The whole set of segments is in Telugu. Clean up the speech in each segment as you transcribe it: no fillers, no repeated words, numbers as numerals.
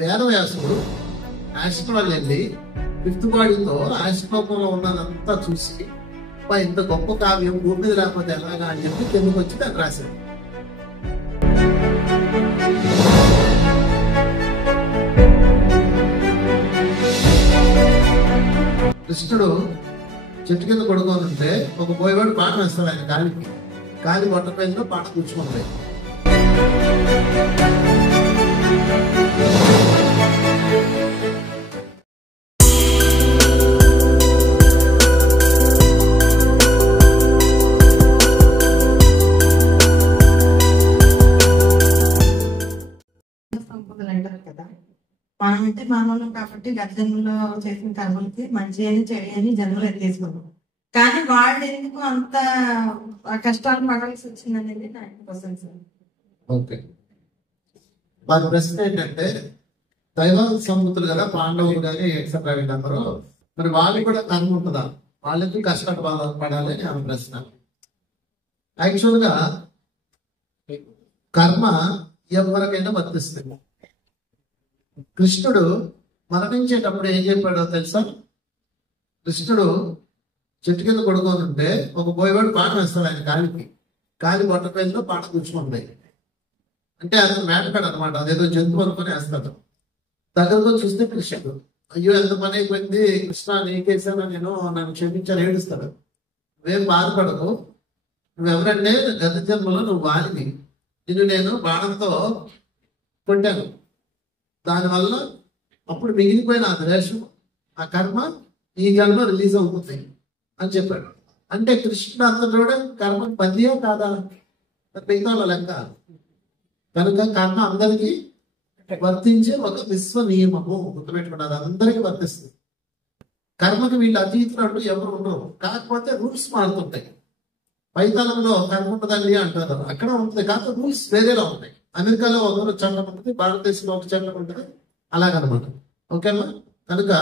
వేదవ్యాసుడు ఆశ్రమాలు వెళ్ళి ఫిఫ్త్ బాడీతో ఆశ్రమంలో ఉన్నదంతా చూసి ఇంత గొప్ప కావ్యం భూమి మీద లేకపోతే ఎలాగా అని చెప్పి కిందకు వచ్చి దాన్ని రాశాడు. కృష్ణుడు చెట్టు కింద పడుకోనుంటే ఒక పోయేవాడు పాట వేస్తాడు. ఆయన కాలి బొట్టపైన పాట కూర్చుకుంటాయి. అంటారు కదా, మనం అంటే మానవులు కాబట్టి గత జన్మలో చేసిన కర్మలకి మంచి అని చెడు అని జన్మలు ఎత్తేసుకున్నాం. కానీ వాళ్ళు ఎందుకు అంత కష్టాలు పడాల్సి వచ్చింది అనేది నాకు క్వశ్చన్ సార్. ఓకే, వారి ప్రశ్న ఏంటంటే దైవ సంబుతులు కదా పాండవులు కానీ ఎక్సెట్రా వీళ్ళందరూ, మరి వాళ్ళు కూడా కర్మ ఉంటుందా, వాళ్ళకి కష్టాలు పడాలి అని ఆమె ప్రశ్న. యాక్చువల్గా కర్మ ఎవరికైనా వర్తిస్తుంది. కృష్ణుడు మరణించేటప్పుడు ఏం చెప్పాడో తెలుసా? కృష్ణుడు చెట్టు కింద పడుకోనుంటే ఒక పోయేవాడు పాట వేస్తాడు. ఆయన కాలి బొట్టపైన పాట కూర్చుకుంటాయి. అంటే అతను మేటకాడు అనమాట, అదేదో జంతువు అనుకుని వేస్తాడు. దగ్గరతో చూస్తే కృష్ణుడు, అయ్యో ఎంత పని అయిపోయింది కృష్ణ, నీకేసాను నేను, నన్ను క్షమించాను ఏడుస్తాడు. నువ్వేం బాధపడకు, నువ్వెవరంటే గత జన్మలో నువ్వు వాలివి, నిన్ను నేను బాణంతో కొట్టాను, దానివల్ల అప్పుడు మిగిలిపోయిన ఆ ద్వేషం, ఆ కర్మ ఈ కర్మ రిలీజ్ అవుతుంది అని చెప్పాడు. అంటే కృష్ణుడు అందరూ కూడా కర్మ బందీయో కాదా, మిగతా లెక్క. కనుక కర్మ అందరికీ వర్తించే ఒక విశ్వ నియమము గుర్తుపెట్టుకున్నారు, అందరికీ వర్తిస్తుంది. కర్మకి వీళ్ళు అతీతులు ఎవరు ఉండరు, కాకపోతే రూల్స్ మారుతుంటాయి. పైతలంలో కర్మ ఉంటుందండి అంటారు, అక్కడ ఉంటుంది, కాకపోతే రూల్స్ వేరేలా ఉంటాయి. అమెరికాలో ఒక చట్టం ఉంటుంది, భారతదేశంలో ఒక చట్టం ఉంటుంది, అలాగనమాట. ఓకేనా? కనుక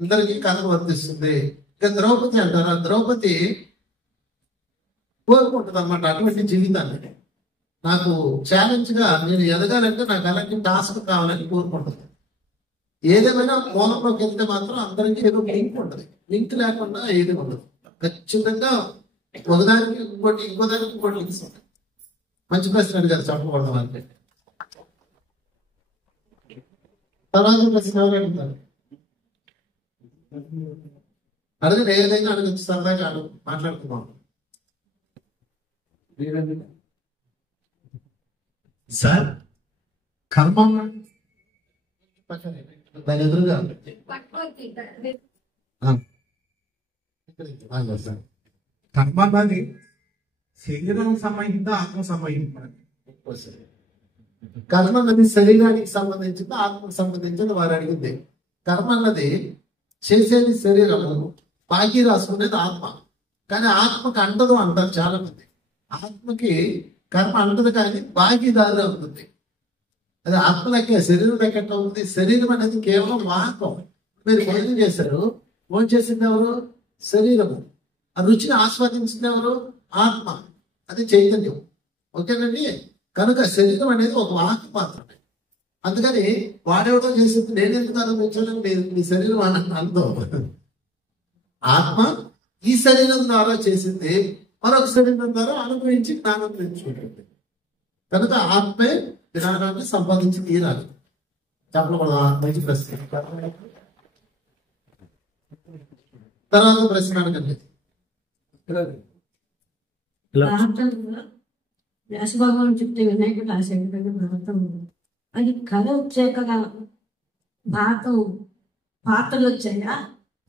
అందరికీ కర్మ వర్తిస్తుంది. ఇక ద్రౌపది అంటారు, ఆ ద్రౌపది కోరుకుంటుంది అనమాట అటువంటి జీవితాన్ని. నాకు ఛాలెంజ్ గా నేను ఎదగాలంటే నాకు అలాంటి టాస్క్ కావాలని కోరుకుంటుంది. ఏదేమైనా మూలంలోకి వెళ్తే మాత్రం అందరికీ ఏదో లింక్ ఉంటుంది, లింక్ లేకుండా ఏది ఉండదు. ఖచ్చితంగా ఒకదానికి ఇంకోదానికి ఇంకోటి లింక్స్ ఉంటాయి. మంచి ప్రశ్న అడిగారు, చెప్పకూడదు అంటే. తర్వాత ప్రశ్న ఎవరు అడుగుతారు? అడగండి, ఏదైనా అడగచ్చు, సరదాగా మాట్లాడుతున్నాం. సార్, కర్మ దాని ఎదురుగా కర్మ అన్నది శరీరం సంబంధించిందా, ఆత్మ సంబంధించిందా? కర్మ అన్నది శరీరానికి సంబంధించింది, ఆత్మకు సంబంధించింది వారు అడిగింది. కర్మ అన్నది చేసేది శరీరము, బాకీ రాసుకునేది ఆత్మ. కానీ ఆత్మకు అంటదు అంటారు చాలా మంది. ఆత్మకి కర్మ అంటదు కానీ బాకీదారుగా ఉంటుంది. అది ఆత్మ లెక్క, శరీరం లెక్క ఎట్లా ఉంది? శరీరం అనేది కేవలం వాహకం. మీరు భోజనం చేశారు, భోజనం చేసింది ఎవరు? శరీరము. ఆ రుచిని ఆస్వాదించింది ఎవరు? ఆత్మ. అది చైతన్యం. ఓకేనండి? కనుక శరీరం అనేది ఒక వాహకం మాత్రమే. అందుకని వాడెవడో చేసింది నేనెందుకు ఆనందించాలని నీ శరీరం అందో. ఆత్మ ఈ శరీరం ద్వారా చేసింది మరొక శరీరం ద్వారా అనుభవించి ఆనందించుకుంటుంది. కనుక ఆత్మే జ్ఞానాన్ని సంపాదించి తీరాలి. చెప్పకూడదు. మంచి ప్రశ్న. తర్వాత ప్రశ్న అడగండి. వ్యాసభాగం చెప్తే వినాయకుడు రాసేటటువంటి భారతం అది కథ వచ్చాక భారతం పాత్రలు వచ్చాయా?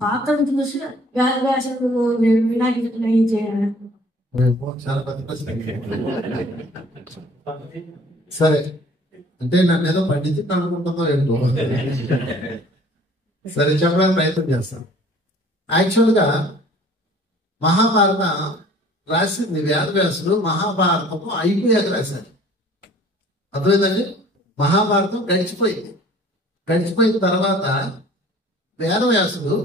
పాత్రలు చూసి వ్యాసుడు వినాయకుడు ఏం చేయాలి? చాలా పెద్ద ప్రశ్న. సరే, అంటే నన్ను ఏదో పండితుడు అనుకుంటుందో ఏంటో. సరే, చెప్పడానికి ప్రయత్నం చేస్తాను. యాక్చువల్గా మహాభారత రాసింది వేదవ్యాసుడు. మహాభారతము అయిపోయాక రాశారు. అర్థమైందండి? మహాభారతం గడిచిపోయింది. గడిచిపోయిన తర్వాత వేదవ్యాసుడు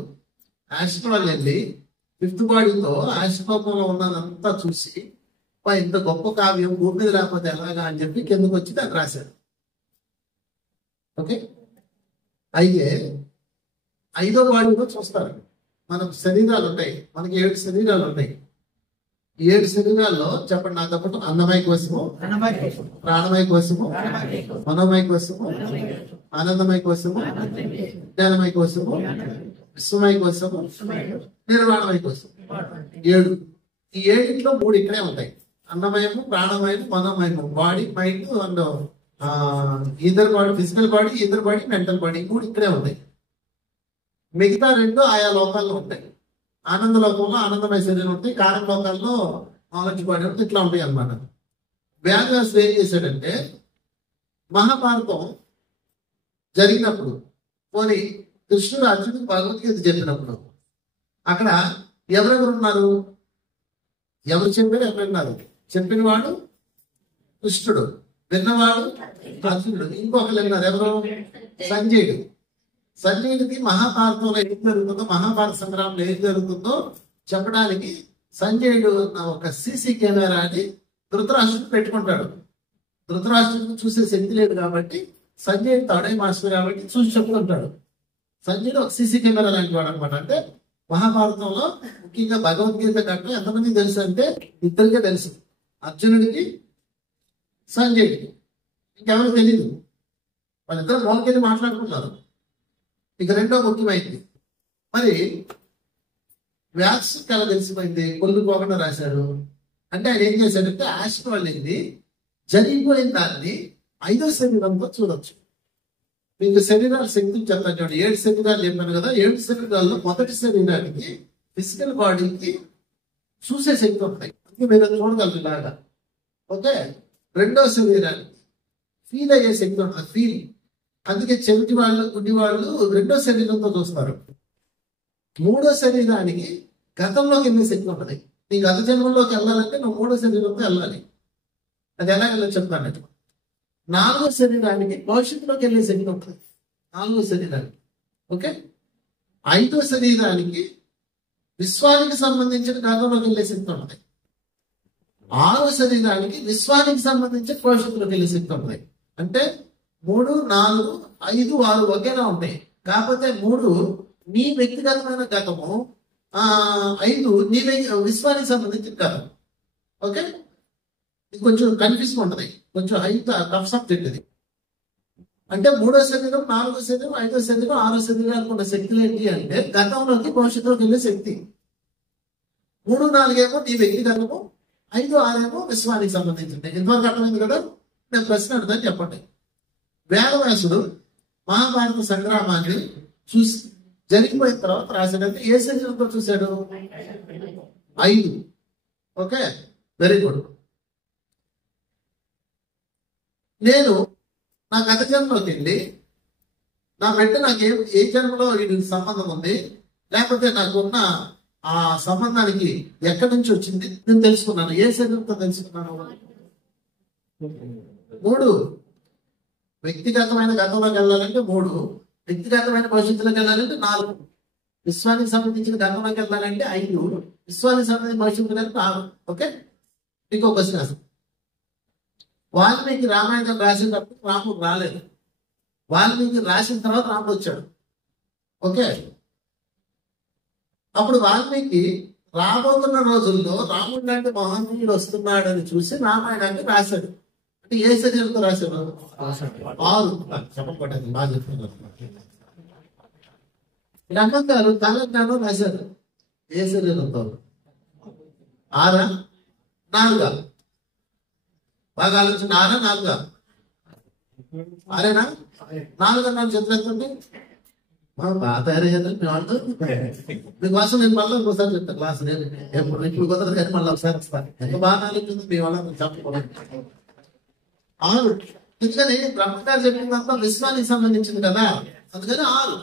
ఆశ్రమాలు వెళ్ళి ఫిఫ్త్ బాడీతో ఆశ్రమంలో ఉన్నదంతా చూసి ఇంత గొప్ప కావ్యం భూమి మీద లేకపోతే ఎలాగా అని చెప్పి కిందకు వచ్చి దాన్ని రాశాడు. ఓకే, అయితే 5వ బాడీలో చూస్తారు. మనకు శరీరాలు ఉంటాయి, మనకి 7 శరీరాలు ఉంటాయి. 7 శరీరాల్లో చెప్పండి నా తప్పట్టు: అన్నమయ కోశము, ప్రాణమయ కోశము, మనోమయ కోశము, ఆనందమయ కోశము, జ్ఞానమయ కోశము, విశ్వమయ కోశము, నిర్వాణమయ కోశము. 7. ఈ 7లో 3 ఇక్కడే ఉంటాయి: అన్నమయము, ప్రాణమయము, మనోమయము. Body, mind and ether body, physical body, ether body, mental body. 3 ఇక్కడే ఉంటాయి. మిగతా 2 ఆయా లోకాల్లో ఉంటాయి. ఆనంద లోకంలో ఆనందమయ శరీరం ఉంటాయి, కారణ లోకాల్లో నాలెడ్జ్ బాడీ ఉంటుంది. ఇట్లా ఉంటాయి అన్నమాట. వ్యాసవ్యాసుడు ఏం చేశాడంటే, మహాభారతం జరిగినప్పుడు పోనీ కృష్ణుడు అర్జునుడికి భగవద్గీత చెప్పినప్పుడు అక్కడ ఎవరెవరు ఉన్నారు? ఎవరు చెప్పారు, ఎవరు విన్నారు? చెప్పినవాడు కృష్ణుడు, విన్నవాడు అర్జునుడు, ఇంకొకరు విన్నారు. ఎవరు? సంజయుడు. సంజయుడికి మహాభారతంలో ఏం జరుగుతుందో, మహాభారత సంగ్రామంలో ఏం జరుగుతుందో చెప్పడానికి సంజయుడు ఒక సీసీ కెమెరాని ధృతరాష్ట్రుడు పెట్టుకుంటాడు. ధృతరాష్ట్రుడికి చూసే శక్తి లేదు కాబట్టి సంజయుడు తాడే మాస్టర్ కాబట్టి చూసి చెప్తుంటాడు. సంజయుడు ఒక సీసీ కెమెరా లాంటి వాడు అనమాట. అంటే మహాభారతంలో ముఖ్యంగా భగవద్గీత కంటే ఎంతమంది తెలుసు అంటే ఇద్దరికే తెలుసు: అర్జునుడికి, సంజయుడికి. ఇంకెవరికి తెలియదు. వాళ్ళిద్దరు లోకెళ్ళి మాట్లాడుకుంటారు. ఇక రెండో ముఖ్యమైంది, మరి వ్యాసుకి ఎలా తెలిసిపోయింది? కొలుకోకుండా రాశాడు అంటే ఆయన ఏం చేశాడంటే ఆశ్రమం వెళ్ళింది జరిగిపోయిన దాన్ని 5వ శరీరంతో చూడొచ్చు. మీకు శరీరాల శక్తిని చెప్తాను చూడండి. 7 శరీరాలు చెప్పాను కదా. 7 శరీరాల్లో మొదటి శరీరానికి, ఫిజికల్ బాడీకి చూసే శక్తి ఉంటాయి. అందుకే మీరు చూడగలరు ఇలాగా. ఓకే. రెండో శరీరానికి ఫీల్ అయ్యే శక్తి ఉంటుంది, ఫీల్. అందుకే చెవిటి వాళ్ళు, గుడ్డి వాళ్ళు రెండో శరీరంతో చూస్తారు. మూడో శరీరానికి గతంలోకి వెళ్ళే శక్తి ఉంటుంది. నీ గత జన్మలోకి వెళ్ళాలంటే నువ్వు మూడో శరీరంతో వెళ్ళాలి. అది ఎలా వెళ్ళి చెప్తాను. 4వ శరీరానికి భవిష్యత్తులోకి వెళ్ళే శక్తి ఉంటుంది. 4వ శరీరానికి. ఓకే. 5వ శరీరానికి విశ్వానికి సంబంధించిన గతంలోకి వెళ్ళే శక్తి ఉంటుంది. 6వ శరీరానికి విశ్వానికి సంబంధించిన భవిష్యత్తులోకి వెళ్ళే శక్తి ఉంటుంది. అంటే 3, 4, 5, 6 ఒకేలా ఉంటాయి. కాకపోతే 3 నీ వ్యక్తిగతమైన గతము, 5 నీ విశ్వానికి సంబంధించిన గతం. ఓకే. ఇది కొంచెం కన్ఫ్యూజ్గా ఉంటుంది, కొంచెం టఫ్ సబ్జెక్ట్ ఇది. అంటే 3వ శరీరం, 4వ శరీరం, 5వ శరీరం, 6వ శరీరానికి ఉన్న శక్తులు ఏంటి అంటే గతంలోకి భవిష్యత్తులోకి వెళ్ళే శక్తి. 3, 4 ఏమో నీ వ్యక్తిగతము, 5, 6 ఏమో విశ్వానికి సంబంధించింది. ఇంతవరకు అర్థమైంది కదా? నేను ప్రశ్న అడుగుతాను, చెప్పండి. వేదవ్యాసుడు మహాభారత సంగ్రామాన్ని చూసి జరిగిపోయిన తర్వాత రాశాడంటే ఏ శరీరంతో చూశాడు? 5. Okay, very good. నేను నా గత జన్మలోకి వెళ్ళి నా వెంట నాకు ఏ జన్మలో వీడికి సంబంధం ఉంది, లేకపోతే నాకున్న ఆ సంబంధానికి ఎక్కడి నుంచి వచ్చింది నేను తెలుసుకున్నాను. ఏ శరీరంతో తెలుసుకున్నాను? 3. వ్యక్తిగతమైన గతంలోకి వెళ్ళాలంటే 3, వ్యక్తిగతమైన భవిష్యత్తులోకి వెళ్ళాలంటే 4, విశ్వానికి సంబంధించిన గతంలోకి వెళ్ళాలంటే 5, విశ్వానికి సంబంధించిన భవిష్యత్తులోకి 6. ఓకే. ఇంకో క్వశ్చన్ అసలు వాల్మీకి రామాయణం రాసేటప్పుడు రాముడు రాలేదు. వాల్మీకి రాసిన తర్వాత రాముడు వచ్చాడు. ఓకే. అప్పుడు వాల్మీకి రాబోతున్న రోజుల్లో రాముడు లాంటి మహానీయుడు వస్తున్నాడని చూసి రామాయణాన్ని రాశాడు. అంటే ఏ శరీరంతో రాశాడు? 6. చెప్పబడ్డది బాగా చెప్తున్నారు. రంగం గారు తెలంగాణ రాశారు. ఏ శరీరంతో? 6, 4? బాగా ఆలోచన. 6, 4? 6ఏనా? 4 అన్నాను చేతులెత్తండి. బాగా తయారయ్యారు మీ వాళ్ళు. మీకోసం నేను మళ్ళీ ఇంకోసారి చెప్తాను క్లాస్. నేను ఇప్పుడు కుదరదు కానీ మళ్ళీ ఒకసారి వస్తాను. ఎంత బాగా ఆలోచింది మీ వాళ్ళ చెప్పకూడదు. 6. ఎందుకని బ్రహ్మగారు చెప్పిందంతా విశ్వానికి సంబంధించింది కదా, అందుకని 6.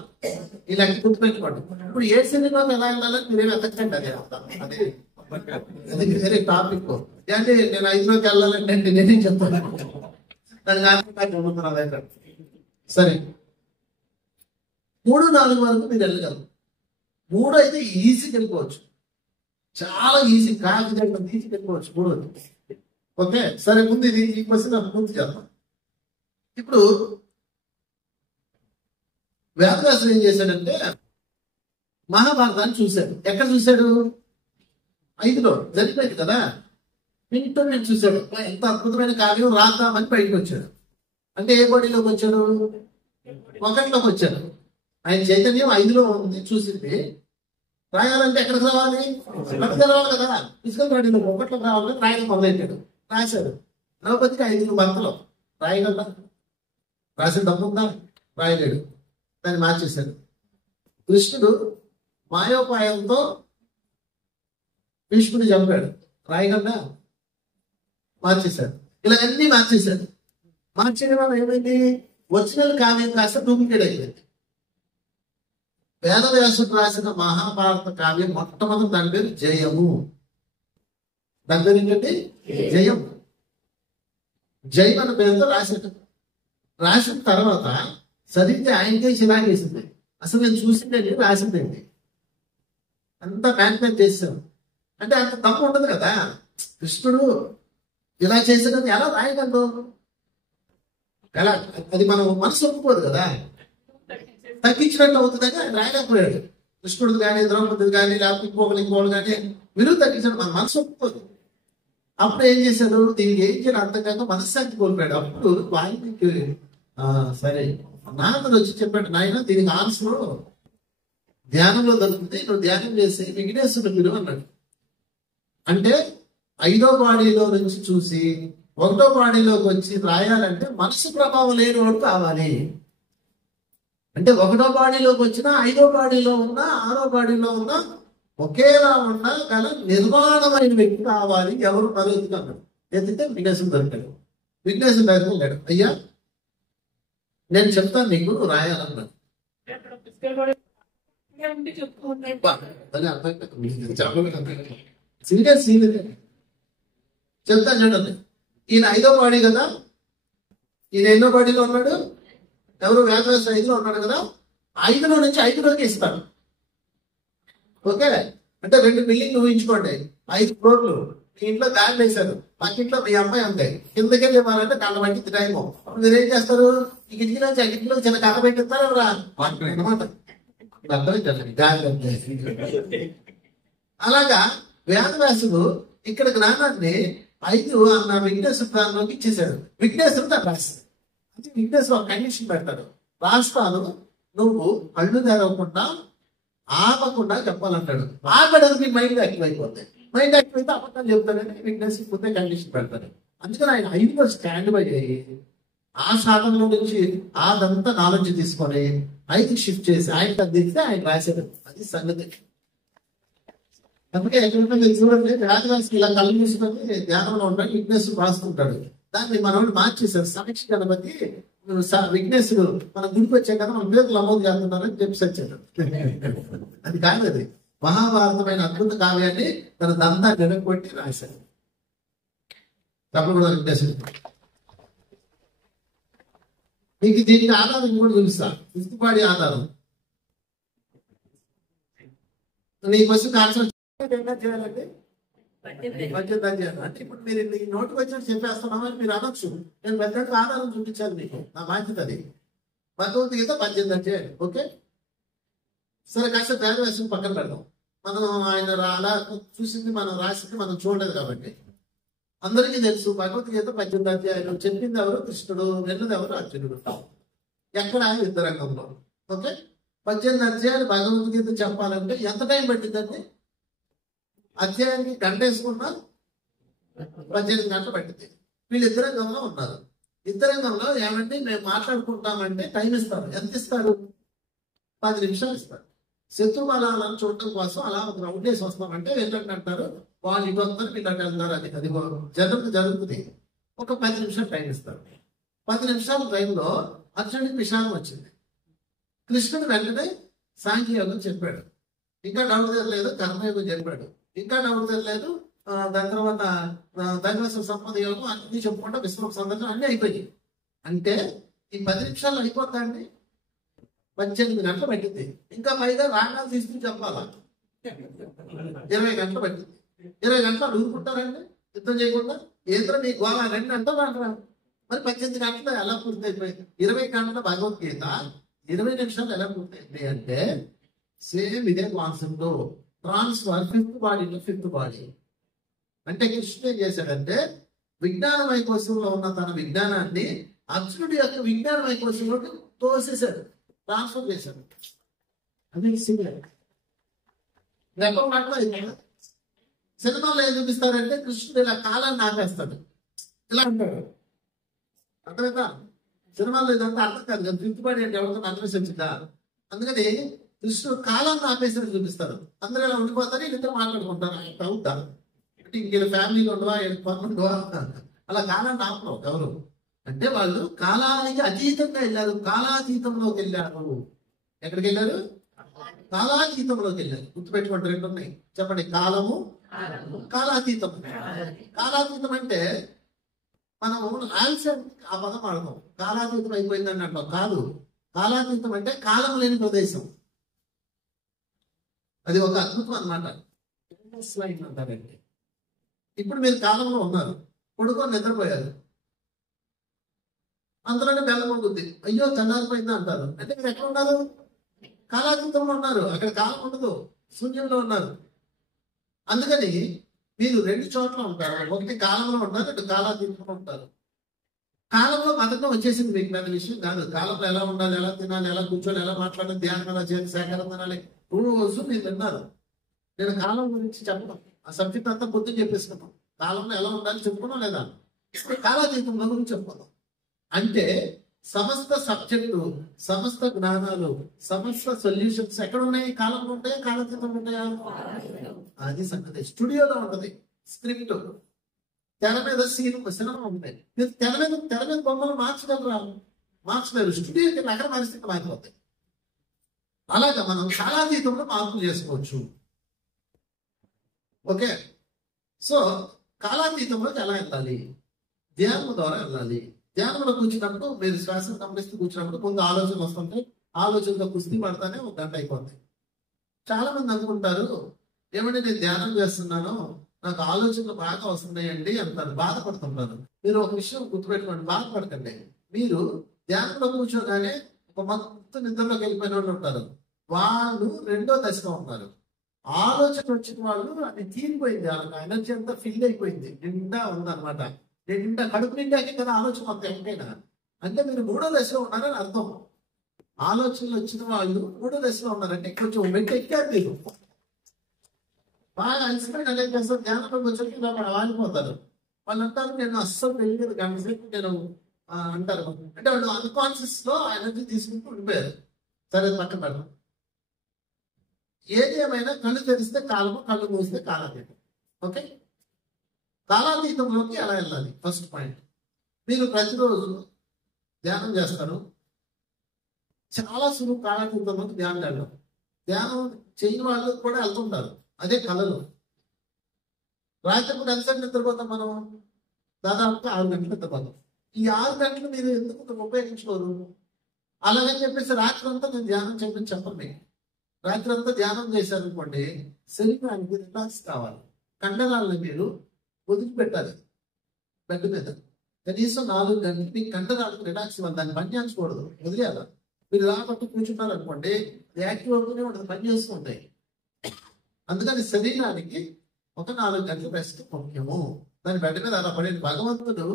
ఈ లెక్క గుర్తుపెట్టుకోండి. ఇప్పుడు ఏ శరీరంలో ఎలా వెళ్ళాలని మీరేమి ఎత్తకండి. అది వేరే టాపిక్. అంటే నేను 5లోకి వెళ్ళాలంటే నేనేం చెప్తాను దానికి. సరే, 3, 4 వరకు మీరు వెళ్ళగలరు. 3 అయితే ఈజీకి వెళ్ళిపోవచ్చు, చాలా ఈజీ, కాన్ఫిడెంట్ ఈజీకి వెళ్ళిపోవచ్చు 3. ఓకే. సరే, ముందు ఇది ఈ క్వశ్చన్ పూర్తి చేద్దాం. ఇప్పుడు వేదవ్యాసుడు ఏం చేశాడంటే మహాభారతాన్ని చూశాడు. ఎక్కడ చూశాడు? 5లో జరిగిపోయింది కదా. వింటూనే చూశాడు. ఎంత అద్భుతమైన కావ్యం రాద్దామని బయటకు వచ్చాడు. అంటే ఏ బాడీలోకి వచ్చాడు? 1లోకి వచ్చాడు. ఆయన చైతన్యం 5లో ఉంది, చూసింది. రాయాలంటే ఎక్కడికి రావాలి? బయటకు రావాలి కదా. ఫిజికల్ బాడీలో 1లోకి రావాలని రాయడం మొదలెట్టాడు. రాశాడు. ద్రౌపదికి 5 భర్తలు. రాయగలరా? రాసిన డబ్బు ఉందా? రాయలేడు. దాన్ని మార్చేశాడు. కృష్ణుడు మాయోపాయంతో భీష్ముని చంపాడు. రాయగలరా? మార్చేశాడు. ఇలా అన్ని మార్చేశాడు. మార్చడం వల్ల ఏమైంది? ఒరిజినల్ కావ్యం కాస్త డూప్లికేట్ అయిపోయింది. వేదవ్యాసుడు రాసిన మహాభారత కావ్యం మొట్టమొదటి దాని పేరు జయము. దాని పేరు ఏంటంటే జయం. జయం అన్న పేరుతో రాశాడు. రాసిన తర్వాత చదివితే ఆయనకే చిరాకేసింది. అసలు నేను చూసిందండి, రాసిందండి, అంతా మ్యానిపులేట్ చేశాను. అంటే అంత తప్పు ఉండదు కదా. కృష్ణుడు ఇలా చేసినది ఎలా రాయగలదు? ఎలా? అది మనం మనసు ఒప్పుకోదు కదా. తగ్గించినట్టు అవుతుందని ఆయన రాయలేకపోయాడు. కృష్ణుడు కానీ, ద్రౌపది కానీ, లేకపోతే ఇంకోళ్ళు కానీ విలువ తగ్గించాడు. మన మనసు ఒప్పుకోదు. అప్పుడు ఏం చేశాడు? దీనికి ఏం చేయాలి అర్థం కాక మనశ్శాంతి కోల్పోయాడు. అప్పుడు వాల్మీకి సరే నారదుడు వచ్చి చెప్పాడు, నాయన దీనికి ఆన్సర్ ధ్యానంలో దొరికితే నువ్వు ధ్యానం చేసి విఘ్నేశ్వరుడు మీరు అన్నాడు. అంటే 5వ బాడీలో నుంచి చూసి 1వ బాడీలోకి వచ్చి రాయాలంటే మనసు ప్రభావం లేని వాడు కావాలి. అంటే 1వ బాడీలోకి వచ్చినా 5వ బాడీలో ఉన్నా 6వ బాడీలో ఉన్నా ఒకేలా ఉన్నా కానీ నిర్మాణమైన వ్యక్తి కావాలి. ఎవరు మరుగుతున్నాడు ఎత్తితే విఘ్నేశ్వరుడు దొరికాడు. విఘ్నేశ్వరుడు దగ్గర వెళ్ళాడు. అయ్యా నేను చెప్తాను నీకు, నువ్వు రాయాలన్నాడు. సీరియస్ చెప్తాను చూడండి. ఈయన 5వ బాడీ కదా. ఈయన ఎన్నో బాడీలో ఉన్నాడు? ఎవరు? వేదవ్యాసుడు 5లో ఉన్నాడు కదా. 5లో నుంచి 5లోకి ఇస్తాడు. ఓకే, అంటే 2 బిల్డింగ్లు ఊహించుకోండి. 5 ఫ్లోర్లు. మీ ఇంట్లో దారి వేశారు. పక్కింట్లో మీ అమ్మాయి ఉంది. కిందకెళ్ళి ఇవ్వాలంటే కళ్ళ పట్టింది టైము. మీరు ఏం చేస్తారు? ఈ కిటికీలో కిటికీలో చిన్న కళ్ళ పెట్టిస్తారు అనమాట. అలాగా వేదవ్యాసుడు ఇక్కడ జ్ఞానాన్ని 5 అన్న విఘ్నేశ్వర దానిలోకి ఇచ్చేసాడు. విఘ్నేశ్వరుడు దాన్ని రాస్తాడు. అంటే విఘ్నేశ్వరు ఒక కండిషన్ పెడతాడు. రాస్తాను, నువ్వు కళ్ళు తెరవకుండా ఆపకుండా చెప్పాలంటాడు. ఆపడానికి మైండ్ యాక్టివ్ అయిపోతాయి. మైండ్ యాక్టివ్ అయితే అబద్ధాలు చెప్తాడని విఘ్నేశ్వరుడు ముందే కండిషన్ పెడతాడు. అందుకని ఆయన 5లో స్టాండ్ బై అయ్యి ఆ సాధనలో నుంచి అదంతా నాలెడ్జ్ తీసుకొని 5కి షిఫ్ట్ చేసి ఆయనకు అందిస్తే ఆయన రాశాడు. అది సంగతి. అందుకే ఎక్కడైనా మీరు చూడండి, వేదవ్యాసుడు ఇలా కళ్ళు మూసుకొని ధ్యానంలో ఉంటాడు, విఘ్నేశ్వరుడు రాస్తుంటాడు. దాన్ని మనోడు మార్చేశారు. సమీక్ష గణపతి విఘ్నేశ్వరుడు మన గుడికి వచ్చాక కదా మన పేర్లు నమోదు చేస్తున్నారని చెప్పి వచ్చాడు. అది కాదు, అది మహాభారతమైన అద్భుత కావ్యాన్ని తన దంతాన్ని వెనక్కొట్టి రాశాడు. తప్పుడు కూడా విఘ్నేశ్వరుడు. మీకు దీనికి ఆధారం కూడా చూపిస్తా. 5th బాడీ ఆధారం. నీ క్వశ్చన్ ఆన్సర్ చేయాలండి. అంటే ఇప్పుడు మీరు ఈ నోటికి వచ్చినట్టు చెప్పేస్తున్నామని మీరు అనొచ్చు. నేను పెద్దగా ఆధారం చూపించాలి మీకు. నా బాధ్యత అది. భగవద్గీత 18 చేయాలి. ఓకే, సరే కాస్త వేదవ్యాసుని పక్కన పెడదాం. మనం ఆయన అలా చూసింది, మనం రాసింది మనం చూడలేదు కాబట్టి అందరికీ తెలుసు. భగవద్గీత 18 అధ్యాయాలు. చెప్పింది ఎవరు? కృష్ణుడు. వెళ్ళింది ఎవరు? అర్జునుడు. ఎక్కడ? యుద్ధరంగంలో. ఓకే, 18 అధ్యాయాలు భగవద్గీత చెప్పాలంటే ఎంత టైం పట్టిందండి? అధ్యాయానికి గంట వేసుకున్నా 18 గంటలు పట్టింది. వీళ్ళు యుద్ధరంగంలో ఉన్నారు. యుద్ధరంగంలో ఏమంటే మేము మాట్లాడుకుంటామంటే టైం ఇస్తారు. ఎంత ఇస్తారు? 10 నిమిషాలు ఇస్తారు. శత్రు బలాలను చూడటం కోసం అలా ఒక రౌండ్ వేసి వస్తామంటే వెళ్ళండి అంటారు. వాళ్ళు ఇటు వస్తారు, వీళ్ళు అటు వెళ్తారు. అది జరుగుతుంది. ఒక 10 నిమిషాలు టైం ఇస్తారు. 10 నిమిషాల టైంలో అర్జునుడికి విషాదం వచ్చింది. కృష్ణుడు వెంటనే సాంఖ్యయోగం చెప్పాడు. ఇంకా డౌట్ తెరలేదు. కర్మయోగం చెప్పాడు. ఇంకా డౌట్ తెరలేదు. దాని తర్వాత దైవస్వ సంపద యోగం అన్ని చెప్పుకుంటా విశ్వం సందర్శనం అన్ని అయిపోయాయి. అంటే ఈ 10 నిమిషాలు అయిపోతాయండి. 18 గంటలు పట్టింది. ఇంకా పైగా రాగాలు తీసుకుని చెప్పాలా 20 గంటలు పట్టింది. 20 గంటలు ఊరుకుంటారండి యుద్ధం చేయకుండా? ఏదో నీ గోళ 2 గంటలు అంటారా? మరి 18 గంటలు ఎలా పూర్తి అయిపోయింది? 20 గంటల భగవద్గీత 20 నిమిషాలు ఎలా పూర్తయింది అంటే సేమ్ ఇదే కాన్సెప్ట్. ట్రాన్స్ఫర్ ఫిఫ్త్ బాడీలో ఫిఫ్త్ బాడీ అంటే కృష్ణుడు ఏం చేశాడంటే విజ్ఞానమయ కోశంలో ఉన్న తన విజ్ఞానాన్ని అర్జునుడి యొక్క విజ్ఞానమయ కోశంలోకి తోసేశాడు, ట్రాన్స్ఫర్ చేశాడు. అది సింగల్ సినిమాలో ఏం చూపిస్తారంటే కృష్ణుడు ఇలా కాలాన్ని ఆపేస్తాడు, ఇలా అంటాడు. అర్థమైందా? సినిమాలో ఇదంతా అర్థం కాదు కదా, తిరుగుబాటు అంటే ఎవరితో అన్వేషించిందా. అందుకని కృష్ణుడు కాలాన్ని ఆపేసినట్టు చూపిస్తారు. అందరూ ఇలా ఉండిపోతారు, వీళ్ళిద్దరు మాట్లాడుకుంటారు. అవుతా అంటే ఇంక ఫ్యామిలీలో ఉండవా, పనులు ఉండవా, అలా కాలాన్ని ఆపరు ఎవరు. అంటే వాళ్ళు కాలానికి అతీతంగా వెళ్ళారు, కాలాతీతంలోకి వెళ్ళారు. ఎక్కడికి వెళ్ళారు? కాలాతీతంలోకి వెళ్ళారు. గుర్తుపెట్టుకోండి, రెండు ఉన్నాయి చెప్పండి, కాలము, కాలాతీతం. కాలాతీతం అంటే మనం ఆన్సర్ ఆ పదం ఆడతాం, కాలాతీతం అయిపోయిందని అంటాం. కాదు, కాలాతీతం అంటే కాలం లేని ప్రదేశం. అది ఒక అద్భుతం అన్నమాట. అంటారండి. ఇప్పుడు మీరు కాలంలో ఉన్నారు, పడుకొని నిద్రపోయారు, అందులోనే బెల్లం ఉంటుంది, అయ్యో తెల్లారిపోయిందా అంటారు. అంటే మీరు ఎక్కడ ఉన్నారు? కాలాతీతంలో ఉన్నారు. అక్కడ కాలం ఉండదు, శూన్యంలో ఉన్నారు. అందుకని మీరు రెండు చోట్ల ఉంటారు, ఒకటి కాలంలో ఉంటారు, రెండు కాలాతీతంలో ఉంటారు. కాలంలో బతకం వచ్చేసింది మీకు, పెద్ద విషయం కాదు. కాలంలో ఎలా ఉండాలి, ఎలా తినాలి, ఎలా కూర్చోాలి, ఎలా మాట్లాడాలి, ధ్యానం ఎలా చేయాలి, సేకరణ తినాలి, రోజు మీరు విన్నారు. నేను కాలం గురించి చెప్పడం, ఆ సబ్జెక్ట్ అంతా పొద్దున్న చెప్పేసుకున్నాం. కాలంలో ఎలా ఉండాలి చెప్పుకున్నాం లేదా? కాలాతీతంలో గురించి చెప్పుకున్నాం. అంటే సమస్త సబ్జెక్టు, సమస్త జ్ఞానాలు, సమస్త సొల్యూషన్స్ ఎక్కడ ఉన్నాయి? కాలంలో ఉంటాయా, కాలాతీతంలో ఉంటాయా? అది సంగతి. స్టూడియోలో ఉంటది స్క్రిప్ట్, తెర మీద సినిమా ఉంటాయి. మీరు తెర మీద బొమ్మలు మార్చగలరా? మార్చలేరు. స్టూడియోకి అక్కడ పరిస్థితి మారిపోతాయి. అలాగా మనం కాలాతీతంలో మార్పులు చేసుకోవచ్చు. ఓకే, సో కాలాతీతంలోకి ఎలా వెళ్ళాలి? ధ్యానం ద్వారా వెళ్ళాలి. ధ్యానంలో కూర్చున్నప్పుడు మీరు శ్వాసను గమనిస్తూ కూర్చున్నప్పుడు కొంత ఆలోచనలు వస్తుంటాయి. ఆలోచనతో కుస్తీ పడతానే ఒక గంట అయిపోతాయి. చాలా మంది అనుకుంటారు, ఏమంటే నేను ధ్యానం చేస్తున్నాను, నాకు ఆలోచనలు బాగా వస్తున్నాయండి అంటారు, బాధపడుతుంటారు. మీరు ఒక విషయం గుర్తుపెట్టుకోండి, బాధపడకండి. మీరు ధ్యానంలో కూర్చోగానే ఒక మొత్తం నిద్రలోకి వెళ్ళిపోయిన వాళ్ళు ఉంటారు, వాళ్ళు రెండో దశలో ఉన్నారు. ఆలోచన వచ్చిన వాళ్ళు అది తీరిపోయింది, వాళ్ళకి ఎనర్జీ అంతా ఫిల్ అయిపోయింది, నిండా ఉందన్నమాట. నిండా కడుపు నిండాకే కదా ఆలోచన అంత ఎంతైనా. అంటే మీరు మూడో దశలో ఉన్నారని అర్థం. ఆలోచనలు వచ్చిన వాళ్ళు మూడో దశలో ఉన్నారంటే కొంచెం మెట్టి ఎక్కారు. మీరు బాగా అలసిపోయిన ఏం చేస్తారు, ధ్యానంలో వచ్చి వాడిపోతారు. వాళ్ళు అంటారు, నేను అస్సలు వెళ్ళలేదు గంట సేపు నేను అంటారు. అంటే వాళ్ళు అన్కాన్షియస్ లో ఆ ఎనర్జీ తీసుకుంటూ ఉండిపోయారు. సరే పక్కన పెడతాం. ఏది ఏమైనా కళ్ళు తెరిస్తే కాలము, కళ్ళు మూస్తే కాలాతీతం. ఓకే, కాలాతీతంలోకి ఎలా వెళ్ళాలి? ఫస్ట్ పాయింట్, మీరు ప్రతిరోజు ధ్యానం చేస్తారు. చాలా సులువు కాలాతీతంలోకి ధ్యానం వెళ్ళడం. ధ్యానం చేయని వాళ్ళు కూడా వెళ్తుంటారు, అదే కళలు. రాత్రి ఎంతసేపు నిద్రపోతాం మనం? దాదాపుగా 6 గంటలు నిద్రపోతాం. ఈ 6 గంటలు మీరు ఎందుకు ఉపయోగించుకోరు? అలాగని చెప్పేసి రాత్రి అంతా నేను ధ్యానం చేయమని చెప్పండి. రాత్రి అంతా ధ్యానం చేశారనుకోండి, శరీరానికి రిలాక్స్ కావాలి. కండరాలను మీరు వదిలిపెట్టాలి బెడ్ మీద. కనీసం 4 గంటలు మీ కండరాలకు రిలాక్స్ ఇవ్వాలి, దాన్ని పని చేయించకూడదు, వదిలేయాలి. మీరు ఇలా పట్టు కూర్చుంటారు అనుకోండి, యాక్టివ్ అవుతూనే ఉంటుంది, పని చేస్తూ ఉంటాయి. అందుకని శరీరానికి ఒక 4 గంటల రెస్ట్ ముఖ్యము. దాని బెడ్ మీద అలా పడేది. భగవంతుడు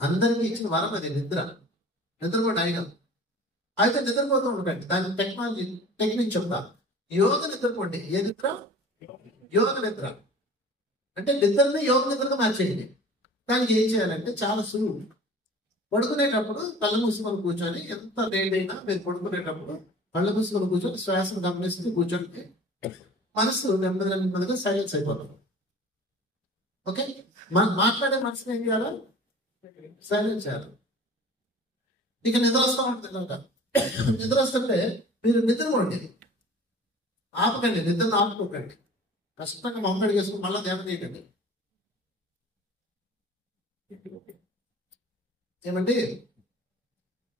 అందరికీ ఇచ్చిన వరం అది, నిద్రపోండి ఆయన. అయితే నిద్రపోతూ ఉండకండి, దాని టెక్నిక్ చెప్తా. యోగ నిద్రపోండి. ఏ నిద్ర? యోగ నిద్ర. అంటే నిద్రని యోగ నిద్రగా మార్చేయండి. దానికి ఏం చేయాలంటే చాలా సులువు. పడుకునేటప్పుడు కళ్ళు మూసుకొని కూర్చొని, ఎంత లేట్ అయినా మీరు పడుకునేటప్పుడు కళ్ళు మూసుకొని కూర్చొని శ్వాసను గమనిస్తూ కూర్చొని మనసు నెమ్మదిగా సైలెన్స్ అయిపోతుంది. ఓకే, మనం మాట్లాడే మనసుని ఏం చేయాలి? సైలెన్స్ చేయాలి. ఇక నిద్ర వస్తూ ఉంటుంది కనుక, నిద్ర వస్తుంటే మీరు నిద్రపోండి, ఆపకండి, నిద్రను ఆపుకోకండి. కష్టంగా మొమ్మడి చేసుకుని మళ్ళీ ధ్యానం చేయకండి. ఏమండి,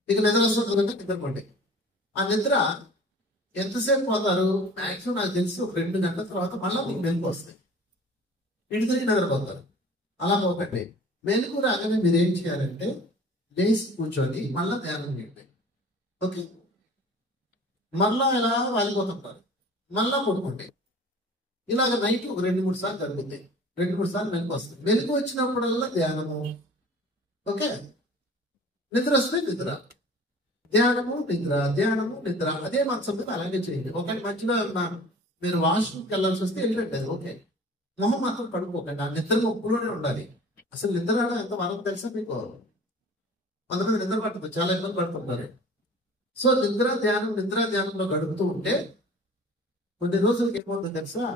ఇక నిద్ర వస్తుంది కనుక నిద్రపోండి. ఆ నిద్ర ఎంతసేపు పోతారు? మ్యాక్సిమం నాకు తెలిసి ఒక 2 గంటల తర్వాత మళ్ళీ మీకు మెలకు వస్తాయి, ఇంటి తిరిగి నిద్రపోతారు. అలా పోకండి. మెలకు రాగానే మీరు ఏం చేయాలంటే లేచి కూర్చొని మళ్ళీ ధ్యానం చేయండి. ఓకే, మళ్ళా ఇలా వాలిపోతుంటారు, మళ్ళా పడుకుంటే ఇలాగ నైట్ ఒక 2-3 సార్లు జరుగుతాయి. 2-3 సార్లు మెలకు వస్తుంది. మెలకు వచ్చినప్పుడల్లా ధ్యానము. ఓకే, నిద్ర వస్తే నిద్ర, ధ్యానము నిద్ర, ధ్యానము నిద్ర. అదే మంచం మీద అలాగే చేయండి. ఒకటి మధ్యలో మీరు వాష్రూమ్కి వెళ్ళాల్సి వస్తే వెళ్ళండి, అది ఓకే. మొహం మాత్రం కడుక్కోకండి. ఆ నిద్ర మొక్కులోనే ఉండాలి. అసలు నిద్ర రావడం ఎంత వరం తెలుసా మీకు? కొంతమంది నిద్ర పడుతుంది, చాలా ఇబ్బంది పడుతుంటారు. సో నిద్ర ధ్యానంలో గడుపుతూ ఉంటే కొన్ని రోజులకి ఏమవుతుంది తెలుసా?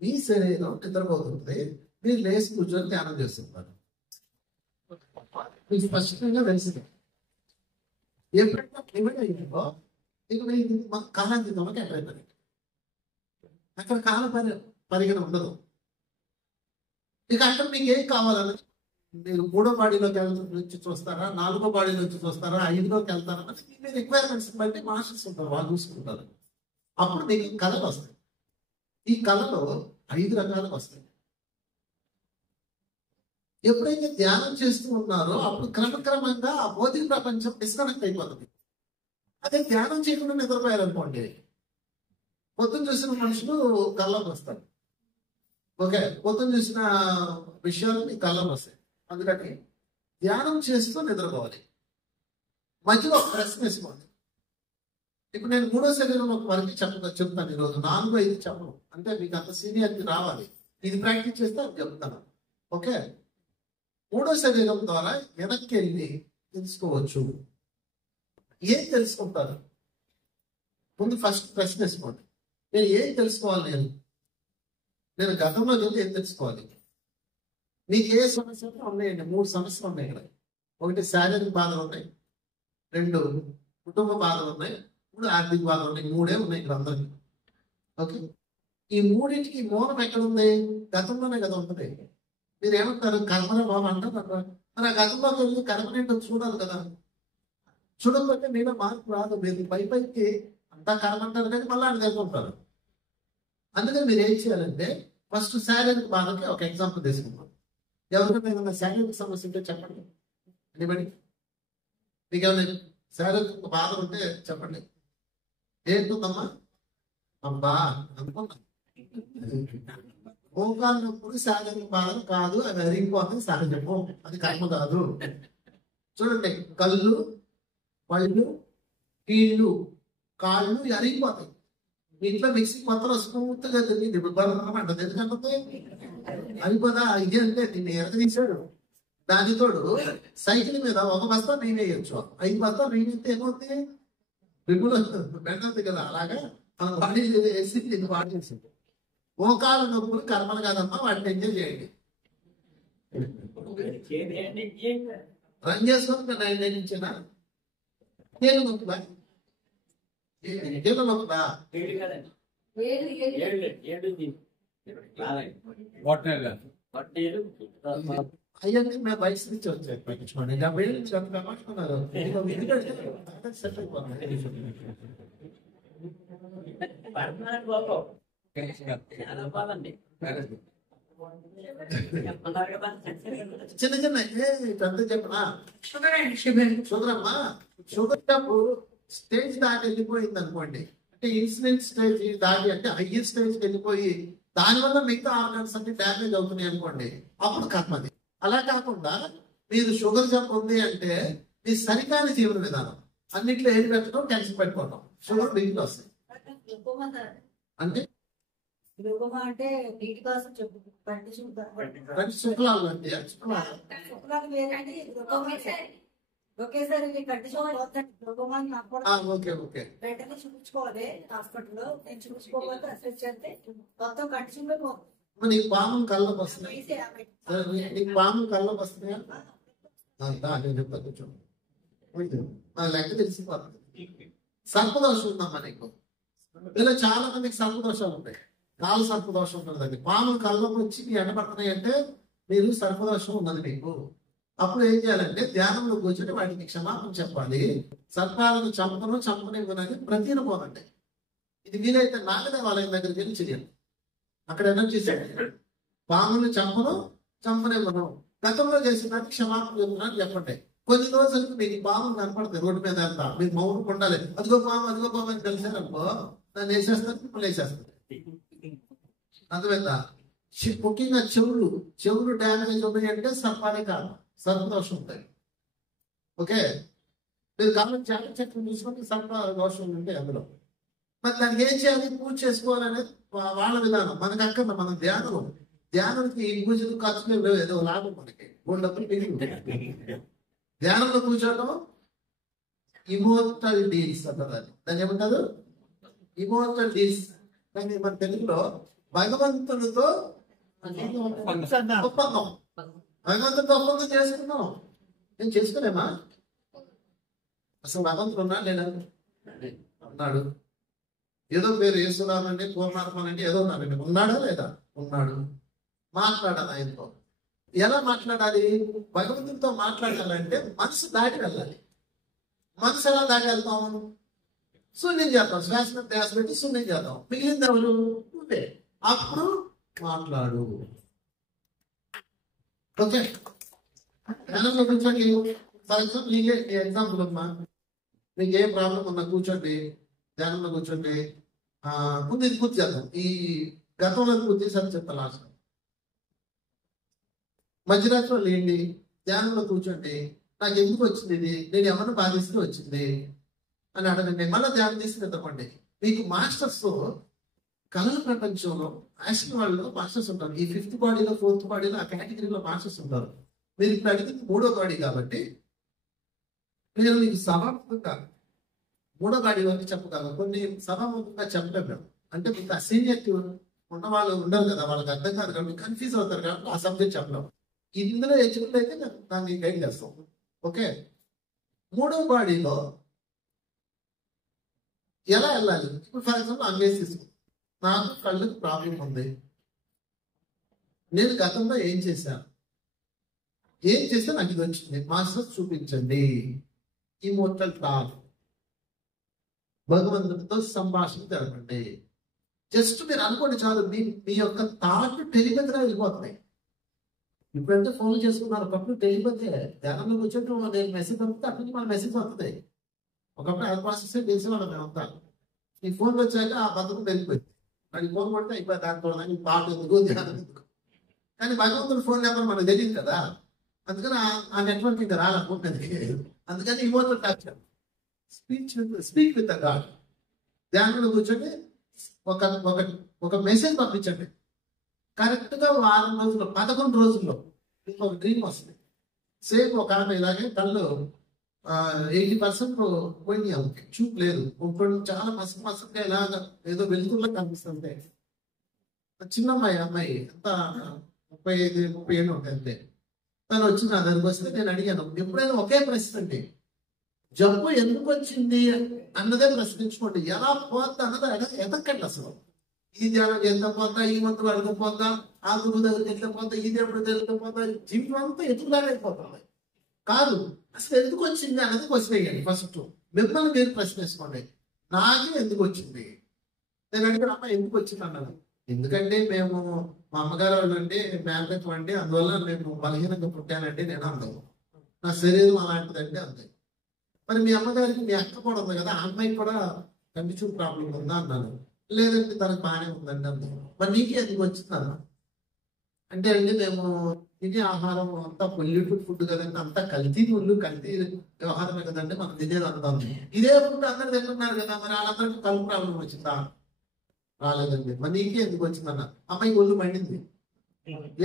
మీ శరీరం నిద్రపోతుంది, మీరు లేచి కూర్చొని ధ్యానం చేస్తుంటారు. మీకు స్పష్టంగా తెలిసింది. ఎప్పుడైనా నిమిడి అయ్యిందో ఇక మీరు కాలాతీతంలోకి ఎక్కడైపోయింది. అక్కడ కాల పరిగణ ఉండదు. ఇక అక్కడ మీకు ఏం కావాలని మీరు 3వ బాడీలోకి నుంచి చూస్తారా, 4వ బాడీ నుంచి చూస్తారా, 5లోకి వెళ్తారా అని మీ రిక్వైర్మెంట్స్ బట్టి మాస్టర్స్ ఉంటారు, వాళ్ళు చూసుకుంటారు. అప్పుడు మీకు కళలు వస్తాయి. ఈ కళలో 5 రకాలకు వస్తాయి. ఎప్పుడైతే ధ్యానం చేస్తూ ఉన్నారో అప్పుడు క్రమక్రమంగా ఆ భౌతిక ప్రపంచం డిస్కనెక్ట్ అయిపోతుంది. అదే ధ్యానం చేయకుండా నిద్రపోయారనుకోండి, పొద్దున్న చూసిన మనుషులు కళ్ళలోకి వస్తారు. ఓకే, పొద్దున్న చూసిన విషయాలు మీ కళ్ళలోకి వస్తాయి. అందుకని ధ్యానం చేస్తూ నిద్రపోవాలి. మధ్యలో ఒక ప్రశ్న వేసుకోండి. ఇప్పుడు నేను 3వ శరీరంలో వరకు చెప్తాను ఈరోజు, 4, 5 చెప్పను. అంటే మీకు అంత సీనియారిటీ రావాలి. ఇది ప్రాక్టీస్ చేస్తే అది చెప్తాను. ఓకే, 3వ శరీరం ద్వారా వెనక్కి వెళ్ళి తెలుసుకోవచ్చు. ఏం తెలుసుకుంటారు? ముందు ఫస్ట్ ప్రశ్న వేసుకోండి. నేను ఏం తెలుసుకోవాలి? నేను గతంలోకి వెళ్తే ఏం తెలుసుకోవాలి? మీకు ఏ సమస్యలు ఉన్నాయండి? 3 సమస్యలు ఉన్నాయి ఇక్కడ. 1 శారీరక బాధలు ఉన్నాయి, 2 కుటుంబ బాధలు ఉన్నాయి, 3 ఆర్థిక బాధలు ఉన్నాయి. 3 ఉన్నాయి ఇక్కడ అందరికి. ఓకే, ఈ 3టికి మూలం ఎక్కడ ఉంది? గతంలోనే కదా ఉంటుంది. మీరు ఏమంటారు? కర్మనే బాబు అంటారు. మరి ఆ గతంలోకి వెళ్ళి కర్మనేంటో చూడాలి కదా. చూడకపోతే మీలో మార్పు రాదు. మీరు పైకి అంతా కర్మ అంటారు కానీ మళ్ళీ ఆయన తెలుసుకుంటారు. అందుకని మీరు ఏం చేయాలంటే ఫస్ట్ శారీరక బాధకి ఒక ఎగ్జాంపుల్ తీసుకుంటాం. ఎవరికైనా ఏదైనా శారీరక సమస్య ఉంటే చెప్పండి. ఎనిబడి మీకు ఏమైనా శారీరక బాధ ఉంటే చెప్పండి. ఏంటుందమ్మా? అబ్బా అనుకున్నా, మోకాలు నొప్పుడు శారీరక బాధ కాదు, అది అరిగిపోతుంది సహజము, అది కర్మ కాదు. చూడండి, కళ్ళు, పళ్ళు, కీళ్ళు, కాళ్ళు అరిగిపోతాయి. మీ ఇంట్లో మిక్సీ మొత్తం స్మూత్ గా తిరిగింది, ఇప్పుడు బలమంటది. ఎందుకంటే అయిపోదా ఇది అంటే దీన్ని ఎరగదీశాడు. దానితోడు సైకిల్ మీద 1 బస్తా నెయ్యి వేయచ్చు, 5 బస్తా నెయ్యి వేస్తే ఏమవుతుంది? రిగులు బెండవుతుంది కదా. అలాగా మన బాడీ వేసి దీన్ని వాడి చేసింది. మోకాలు నొప్పులు కర్మలు కాదమ్మా, వాటిని ఎంజాయ్ చేయండి. రన్ చేసుకొని నిర్ణయించినా నేను నొప్పులా నొప్పులా అయ్యండి. మేము బయట నుంచి వచ్చాను పట్టించుకోండి. 70 ఏళ్ళ నుంచి అంత పట్టుకున్నారు. సెట్ అయిపోతుంది. చిన్న చిన్న పెద్ద చెప్పనా? షుగర్ అమ్మా, షుగర్ డబ్బు స్టేజ్ దాటి వెళ్ళిపోయింది అనుకోండి, అంటే ఇన్సులిన్ స్టేజ్ దాటి అంటే హయ్యర్ స్టేజ్కి వెళ్ళిపోయి దానివల్ల మిగతా ఆర్గాన్స్ అన్ని డ్యామేజ్ అవుతున్నాయి అనుకోండి, అప్పుడు కర్మది. అలా కాకుండా మీరు షుగర్ జబ్బు ఉంది అంటే మీ సరికాని జీవన విధానం, అన్నింటిలో ఏది పెట్టడం, టెన్షన్ పెట్టుకోవడం, షుగర్ బిగిలో వస్తాయి. అంటే అంటే నీటి కోసం చెప్పు, శుక్లాలు అంటే ఒకేసారి ఓకే ఓకే వెంటనే చూపించుకోవాలి హాస్పిటల్లో. నేను చూపించుకోకపోతే అసెస్ చేస్తే మొత్తం కండిషన్ లో నీకు పాము కళ్ళకి వస్తున్నాయి, నీకు పాము కళ్ళకి వస్తున్నాయా? నేను చెప్తాను కూర్చోండి. నా లెక్క తెలిసిపోతుంది. సర్పదోషం ఉందమ్మా నీకు. ఇలా చాలా మందికి సర్పదోషాలు ఉంటాయి. కాలు సర్పదోషం ఉంటుందండి. పాము కళ్ళకు వచ్చి మీ ఎండబడుతున్నాయి అంటే మీరు సర్పదోషం ఉన్నది మీకు. అప్పుడు ఏం చేయాలంటే ధ్యానంలో కూర్చొని వాటికి క్షమాపణ చెప్పాలి. సర్పాలను చంపనివ్వనని ప్రతిరూపమండి. ఇది వీలైతే నాగదేవాలయం దగ్గరికి వెళ్ళి చేయాలి. అక్కడ ఎనర్జీ పాములు చంపనివ్వను, గతంలో చేసిన క్షమాపణ చెప్పండి. కొన్ని రోజులకి మీకు పాము కనపడుతుంది రోడ్డు మీద వెళ్తా, మీకు మౌనం ఉండాలి, అదిగో పాము అని తెలిసారనుకో దాన్ని వేసేస్తారు, మిమ్మల్ని వేసేస్తారు. అర్థమైందా? ముఖ్యంగా చెవులు డ్యామేజ్ ఉన్నాయంటే సర్పానే కాదు, సర్పదోషం ఉంటాయి. ఓకే, మీరు కాలం జాగ్రత్త చెట్లు చూసుకుంటే సర్ప దోషం ఉంటే అందులో మరి దానికి ఏం చేయాలి? పూజ చేసుకోవాలనేది వాళ్ళ విధానం. మనకు అక్కడ మన ధ్యానానికి ఈ పూజలు ఖర్చులు లేవు, ఏదో లాభం మనకి డబ్బులు మిగిలి. ధ్యానంలో కూర్చోవడం ఇమోర్టల్ డీల్స్ అంటారు. దాన్ని ఏమంటారు? Immortal deals. కానీ మన తెలుగులో భగవంతుడితో ఒప్పందం. భగవంతుడితో ఒప్పందం చేసుకున్నాం. నేను చేసుకోలేమా? అసలు భగవంతుడు ఉన్నాడు లేదా? ఉన్నాడు. ఏదో పేరు యేసునాథండి, పూర్ణాత్మనండి, ఏదో ఉన్నాడండి. ఉన్నాడా లేదా? ఉన్నాడు. మాట్లాడాలి ఆయనతో. ఎలా మాట్లాడాలి? భగవంతుడితో మాట్లాడాలంటే మనసు దాటి వెళ్ళాలి. మనసు ఎలా దాటి వెళ్తాం? శూన్యం చేద్దాం, శ్వాస ధ్యాస పెట్టి శూన్యం చేద్దాం. మిగిలింది ఎవరు? నువ్వే. అప్పుడు మాట్లాడు. ఓకే, ధ్యానంలో కూర్చోండి. ఫర్ ఎగ్జాంపుల్ నీకే ఎగ్జాంపుల్ అమ్మా, మీకు ఏ ప్రాబ్లం ఉన్నా కూర్చోండి, ధ్యానంలో కూర్చోండి. ముందు ఇది పూర్తి చేద్దాం. ఈ గతంలో పూర్తి చేసి చెప్తా లాస్ట్. మధ్యరాత్రిలో లేండి, ధ్యానంలో కూర్చోండి. నాకు ఎందుకు వచ్చింది ఇది? నేను ఎవరిని బాధిస్తూ వచ్చింది అని అడగండి. మళ్ళీ ధ్యానం తీసి నిద్రపోండి. మీకు మాస్టర్స్ కళల ప్రపంచంలో యాక్షన్ వాళ్ళు మాస్టర్స్ ఉంటారు. ఈ 5th బాడీలో 4th బాడీలో ఆ కేటగిరీలో మాస్టర్స్ ఉంటారు. మీరు ఇప్పుడు అడిగింది 3వ బాడీ కాబట్టి నేను మీకు సభాముఖంగా 3వ బాడీ వరకు చెప్పగలను. కొన్ని సభాముఖంగా చెప్పలేము మేము. అంటే మీకు ఆ సీనియర్టీ ఉన్న వాళ్ళు ఉండరు కదా, వాళ్ళకి అర్థం కాదు కాబట్టి కన్ఫ్యూజ్ అవుతారు కాబట్టి ఆ సబ్జెక్ట్ చెప్పలేము. ఇందులో ఎలిజిబుల్ అయితే దాన్ని గైడ్ చేస్తాం. ఓకే, 3వ బాడీలో ఎలా వెళ్ళాలి? ఇప్పుడు ఫర్ ఎగ్జాంపుల్ అంగేసి నాకు కళ్ళకి ప్రాబ్లం ఉంది. నేను గతంలో ఏం చేశాను నాకు ఇది వచ్చింది. మాస్టర్స్ చూపించండి. ఇమోర్టల్ టాక్, భగవంతుడితో సంభాషణ జరపండి. జస్ట్ మీరు అనుకోండి చాలు, మీ యొక్క థాట్ టెలిపతిగా వెళ్ళిపోతున్నాయి. ఇప్పుడంటే ఫోన్లు చేసుకున్నారు, ఒకప్పుడు టెలిపతి. ధ్యానంలో కూర్చొని నేను మెసేజ్ పంపితే అక్కడి నుంచి మన మెసేజ్ వస్తుంది. ఒకప్పుడు అది ప్రాసెస్ చేసేవాళ్ళం మేమంతా. ఈ ఫోన్లు వచ్చాక ఆ బతుకు వెళ్ళిపోయింది. మరి ఫోన్ కొడితే అయిపోయి దాంతో పాట ఎందుకు, ధ్యానం ఎందుకు. కానీ భగవంతుడి ఫోన్ నెంబర్ మనకు తెలియదు కదా, అందుకని ఆ నెట్వర్క్ ఇంకా రాలనుకుంటుంది. అందుకని immortal talk, speak with the God. ధ్యానంలో కూర్చొని ఒక మెసేజ్ పంపించండి. కరెక్ట్ గా వారం రోజుల్లో 11 రోజుల్లో మీకు ఒక డ్రీమ్ వస్తుంది. సేమ్ ఒక ఆమె ఇలాగే కళ్ళు 80% పోయినాయి, ఆమెకి చూపు లేదు. ఇంకోటి చాలా మసగా ఇలాగ ఏదో వెలుతురులో కనిపిస్తుంది. చిన్న అమ్మాయి అంత 35-30 ఏళ్ళు ఉంటాయి అంతే. తను వచ్చి నా దగ్గరికి వస్తే నేను అడిగాను, ఎప్పుడైనా ఒకే ప్రశ్న అండి, జబ్బు ఎందుకు వచ్చింది అన్నదే ప్రశ్నించుకోండి. ఎలా పోద్దా అన్నది ఎదక్కండి. అసలు ఈ ధ్యానం ఎంత పోతా, ఈ మంత్రులు అడగపోతా, ఆ గురువు దగ్గరికి ఎట్లా పోతా, ఈ దేవుడి దగ్గరికి పోతా, జీవితం అంతా ఎదుగులాగా అయిపోతుంది. కాదు, అసలు ఎందుకు వచ్చింది అన్నది క్వశ్చన్ వేయండి. ఫస్ట్ మిమ్మల్ని మీరు ప్రశ్న వేసుకోండి. నాకే ఎందుకు వచ్చింది? నేను అడిగిన అమ్మ ఎందుకు వచ్చింది అన్నాను. ఎందుకంటే మేము మా అమ్మగారు వాళ్ళు అండి మేనకం అండి, అందువల్ల నేను బలహీనంగా పుట్టానండి. నేను అందను, నా శరీరం అలాంటిదండి అంతే. మరి మీ అమ్మగారికి మీ అక్క కూడా ఉంది కదా, ఆ అమ్మాయికి కూడా కండిషన్ ప్రాబ్లం ఉందా అన్నాను. లేదండి తనకు బాగానే ఉందండి అన్నాను. మరి నీకే ఎందుకు వచ్చింది అన్నా. అంటే అండి మేము తినే ఆహారం అంతా పొల్యూటెడ్ ఫుడ్ కదండి, అంతా కల్తీ వ్యవహారమే కదండి మనం తినేది అందాం. ఇదే ఫుడ్ అందరు తింటున్నారు కదా, మరి వాళ్ళందరికీ కలుపు ప్రాబ్లం వచ్చిందా? రాలేదండి. మరి నీకే ఎందుకు వచ్చిందన్న. అమ్మాయి ఒళ్ళు మండింది.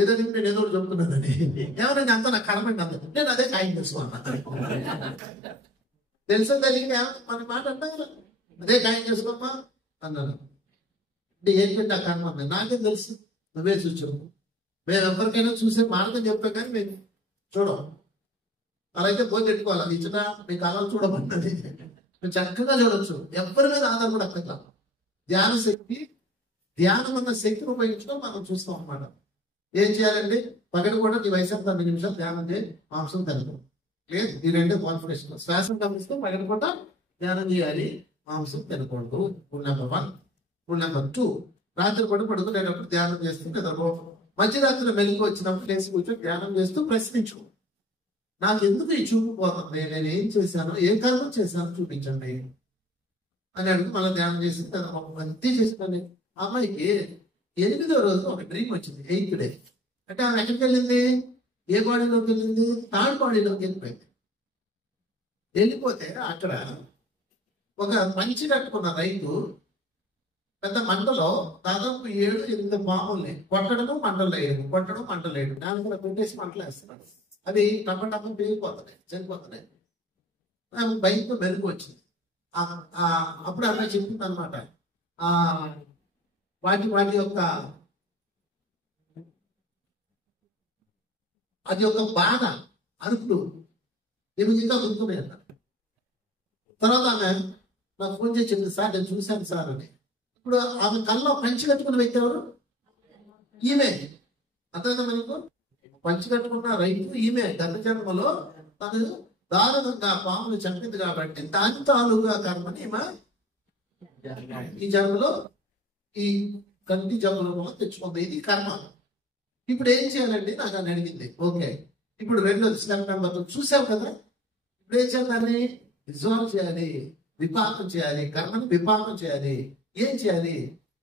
ఏదో నేను ఏదో చెప్తున్నానండి, ఏమన్నా అంతా నాకు కరమండి అంత. నేను అదే ఖాయం చేసుకోమన్నా. తెలుసా తెలియక మన మాట అంటా కదా, అదే ఖాయం చేసుకోమ్మా అన్నాను. అంటే ఏంటంటే ఆ కర్మ అన్నా. నాకేం తెలుసు, నువ్వే చూసావు. మేము ఎవరికైనా చూసే మార్గం చెప్పాం కానీ మేము చూడం. అలా అయితే పోయి పెట్టుకోవాలి. అది ఇచ్చిన మీ కాలాలు చూడమన్నది మేము చక్కగా చూడొచ్చు. ఎవరి మీద ఆధారపడి అక్కడ ధ్యాన శక్తి, ధ్యానం అన్న శక్తిని ఉపయోగించడం మనం చూస్తాం అన్నమాట. ఏం చేయాలండి? పగటి కూడా నీ వయసు 10 నిమిషాలు ధ్యానం చేయి, మాంసం తినదు. లేదు, ఈ రెండే కాన్ఫిడెన్స్. శ్వాసం గమనిస్తూ పగటి కూడా ధ్యానం చేయాలి, మాంసం తినకూడదు. Rule number 1. రూల్ నెంబర్ 2, రాత్రి కూడా పడుకునేటప్పుడు ధ్యానం చేస్తుంటే మధ్యరాత్రిలో మెలుగు వచ్చినప్పుడు లేచి కూర్చొని ధ్యానం చేస్తూ ప్రశ్నించు. నాకు ఎందుకు ఈ చూపు పోతుంది, నేను ఏం చేశాను, ఏ కర్మ చేశాను చూపించండి అని అడుగు. మళ్ళీ ధ్యానం చేసి అంతే చేస్తాను. అమ్మాయికి 8వ రోజు ఒక డ్రీమ్ వచ్చింది, 8th డే. అంటే ఆమె ఎక్కడికి వెళ్ళింది, ఏ బాడీలోకి వెళ్ళింది, థర్డ్ బాడీలోకి వెళ్ళిపోయింది. వెళ్ళిపోతే అక్కడ ఒక మంచి కట్టుకున్న రైతు పెద్ద మంటలో దాదాపు 7-8 పాముల్ని కొట్టడము, మంటలు వేయడం, కొట్టడం, మంటలు వేయడం, దాని కూడా పెట్టేసి మంటలు వేస్తున్నాడు. అవి టప్ప పేలిపోతున్నాయి, చనిపోతున్నాయి. ఆమె బయటకు మెరుగు వచ్చింది. అప్పుడు అమ్మాయి చెప్తుంది అనమాట, వాటి యొక్క అది ఒక బాధ అరుపులు ఏమి ఇంకా గుర్తున్నాయి అన్నారు. తర్వాత ఆమె నాకు ఫోన్ చేసి చెప్పింది, సార్ నేను చూశాను సార్ అని. ఇప్పుడు ఆమె కళ్ళలో పంచి కట్టుకున్న వ్యక్తి ఎవరు, ఈమె. అర్థమైందా మనకు, పంచి కట్టుకున్న రైతు ఈమె. గత జన్మలో తను దారుణంగా పాములు చంపింది కాబట్టి దాని తాలూగా కర్మని ఈమె ఈ జన్మలో ఈ కంటి జన్మలో తెచ్చుకుంది. ఇది కర్మ. ఇప్పుడు ఏం చేయాలండి నాకు అని అడిగింది. ఓకే, ఇప్పుడు 2వ స్టెప్ నెంబర్ చూసావు కదా, ఇప్పుడు ఏం చేయాలని, రిజాల్వ్ చేయాలి, విపాకం చేయాలి, కర్మని విపాకం చేయాలి. ఏం చేయాలి,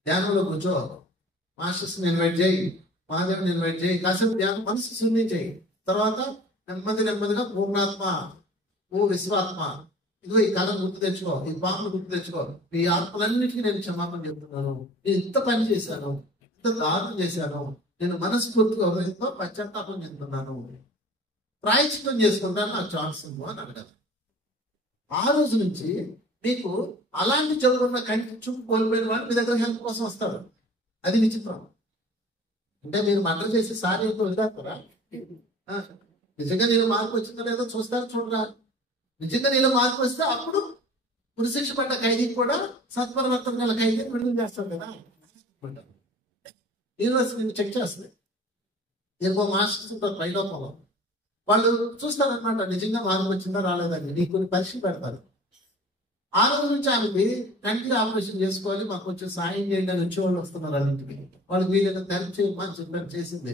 ధ్యానంలో కూర్చో, మాస్టర్స్ని ఇన్వైట్ చేయి, మాధవిని ఇన్వైట్ చేయి, కాసేపు ధ్యానం మనసు శూన్యం చేయి. తర్వాత నెమ్మదిగా పూర్ణాత్మ, ఓ విశ్వాత్మ, ఇదిగో ఈ కళ గుర్తు తెచ్చుకో, ఈ పాపను గుర్తు తెచ్చుకో, ఈ ఆత్మలన్నిటికీ నేను క్షమాపణ చెప్తున్నాను, నేను ఇంత పని చేశాను, ఇంత దారుణం చేశాను, నేను మనస్ఫూర్తిగా హృదయంతో పశ్చాత్తాపం చెందుతున్నాను, ప్రాయశ్చిత్తం చేసుకుంటాను, నాకు ఛాన్స్ ఉందో అని అడగాలి. ఆ రోజు నుంచి మీకు అలాంటి చదువుకున్న కంటి చూపు కోల్పోయిన వాళ్ళు మీ దగ్గర హెల్ప్ కోసం వస్తారు. అది విచిత్రం. అంటే మీరు మర్డర్ చేసి సారీ వదిలేస్తారా? నిజంగా నీళ్ళు మార్పు వచ్చిందో లేదో చూస్తారు, చూడరా. నిజంగా నీళ్ళు మార్పు వస్తే అప్పుడు ఉరిశిక్ష పడ్డ ఖైదీకి కూడా సత్పరివర్తన గల ఖైదీని విడుదల చేస్తారు కదా. యూనివర్సిటీ నిన్ను చెక్ చేస్తుంది. ఇంకో మాస్టర్స్ ఉంటారు పైలోపంలో, వాళ్ళు చూస్తారనమాట నిజంగా మార్పు వచ్చిందా రాలేదని. నీకు కొన్ని పరీక్షలు పెడతారు. ఆ రోజు నుంచి ఆమెకి కంటికి ఆపరేషన్ చేసుకోవాలి, మాకు కొంచెం సాయం చేయండి అని వచ్చేవాళ్ళు వస్తున్నారు అన్నింటికి. వాళ్ళకి వీళ్ళకి హెల్ప్ చేయమని చెప్పారు, చేసింది.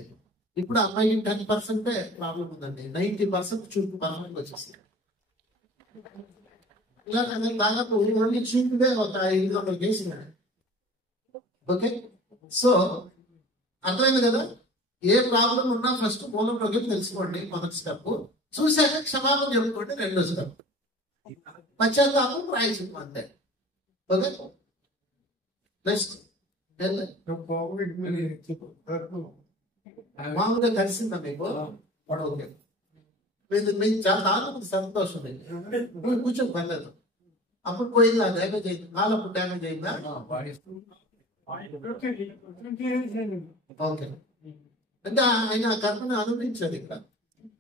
ఇప్పుడు అమ్మాయికి 10% ప్రాబ్లం ఉందండి, 90% చూపు పర్మనెంట్ వచ్చేసింది. ఇలా దాదాపు ఓన్లీ చూపుదే ఒక 500 కేసులు. ఓకే, సో అర్థమైంది కదా. ఏ ప్రాబ్లం ఉన్నా ఫస్ట్ మూలంలోకి తెలుసుకోండి, మొదటి స్టెప్. చూశాక క్షమాపణ చెప్పుకోండి, 2వ స్టెప్. పశ్చాత్తాపం ప్రాయశ్చిత్తం అంతే. ఓకే, నెక్స్ట్ మామూలుగా కలిసిందా మీకు? ఓకే, మీకు చాలా దాదాపు సంతోషం, కూర్చొని పర్లేదు. అప్పుడు పోయిందా డ్యామేజ్ అయింది, కాలు అప్పుడు డ్యామేజ్ అయిందా? ఓకే, అంటే ఆయన కర్మని అనుభవించారు ఇక్కడ,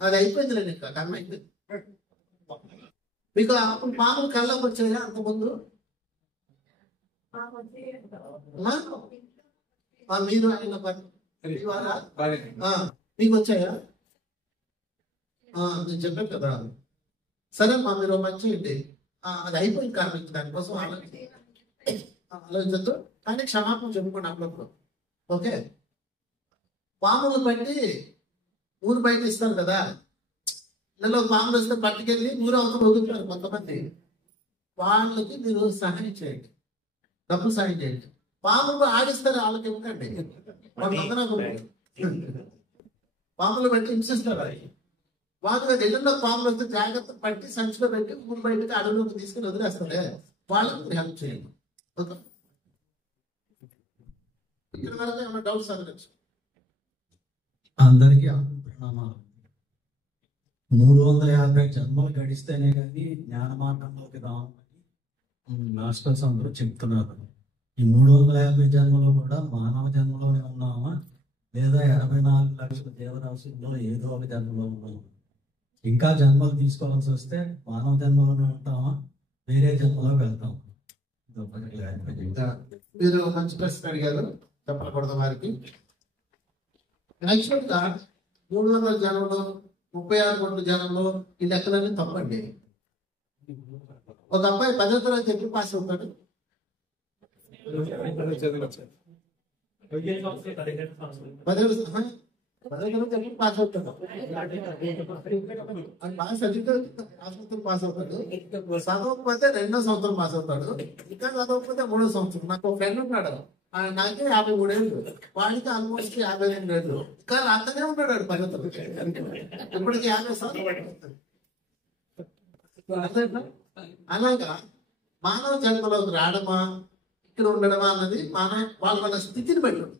అది అయిపోయిందిలేండి, ఇక్కడ కర్మ అయిపోయింది. మీకు అప్పుడు పాములు కళ్ళకు వచ్చాయా అంతకుముందు? మీరు ఆయన మీకు వచ్చాయా? నేను చెప్పాను కదా. సరే మా మీరు మంచి చేయండి, అది అయిపోయింది కాబట్టి దానికోసం ఆలోచించద్దు, కానీ క్షమాపణ చెప్పుకోండి అప్పుడప్పుడు. ఓకే, పాములు బట్టి ఊరు బయట ఇస్తారు కదా, నెలలో పాములు వస్తే పట్టుకెళ్ళి ఊరు అవతల వదులుతారు కొంతమంది. వాళ్ళకి మీరు సహాయం చేయండి, డబ్బు సహాయం చేయండి. పాములు ఆడిస్తారు, వాళ్ళకి ఇవ్వకండి, పాములు బట్టి హింసిస్తారు. వాళ్ళు ఇళ్ళలో పాములు వస్తే జాగ్రత్త పట్టి సంచిలో పెట్టి ఊరు బయటకి అడవిలోకి తీసుకుని వదిలేస్తారే, వాళ్ళకి మీరు హెల్ప్ చేయండి. ఓకే, ఇక్కడ వరకు ఏమైనా డౌట్స్ అడగచ్చు? అందరికీ ప్రణామాలు. 350 జన్మలు గడిస్తేనే కానీ జ్ఞాన మార్గంలోకి రామని మాస్టర్స్ అందరూ చెప్తున్నారు. ఈ 350 జన్మలో కూడా మానవ జన్మలోనే ఉన్నామా, లేదా 84 లక్షల జీవరాశుల్లో ఏదో ఒక జన్మలో ఉన్నామా? ఇంకా జన్మలు తీసుకోవాల్సి వస్తే మానవ జన్మలోనే ఉంటామా, వేరే జన్మలో వెళ్తామా? మీరు మంచి ప్రశ్న అడిగారు, చెప్పకూడదు వారికి. యాక్చువల్గా 300 జనంలో 36 కోట్ల జనంలో ఈ లెక్కలన్నీ తప్పండి. ఒక అబ్బాయి 10వ తరగతి ఎప్పుడు పాస్ అవుతాడు? 10వ పాస్ అవుతాడు, బాగా చదివితే ఆసుపత్రి పాస్ అవుతాడు. చదవకపోతే 2వ సంవత్సరం పాస్ అవుతాడు, ఇంకా చదవకపోతే 3వ సంవత్సరం. నాకు ఒక ఫ్రెండ్ ఉన్నాడు, నాకే 53 ఏళ్ళు, వాడికి ఆల్మోస్ట్ 52 ఏళ్ళు, కానీ అంతనే ఉన్నాడు వాడు పరిగెత్తులు. ఇప్పటికి 50 సంవత్సరాలు. అలాగా మానవ జన్మలోకి రావడమా ఇక్కడ ఉండడమా అన్నది వాళ్ళ స్థితిని బట్టి ఉంటుంది.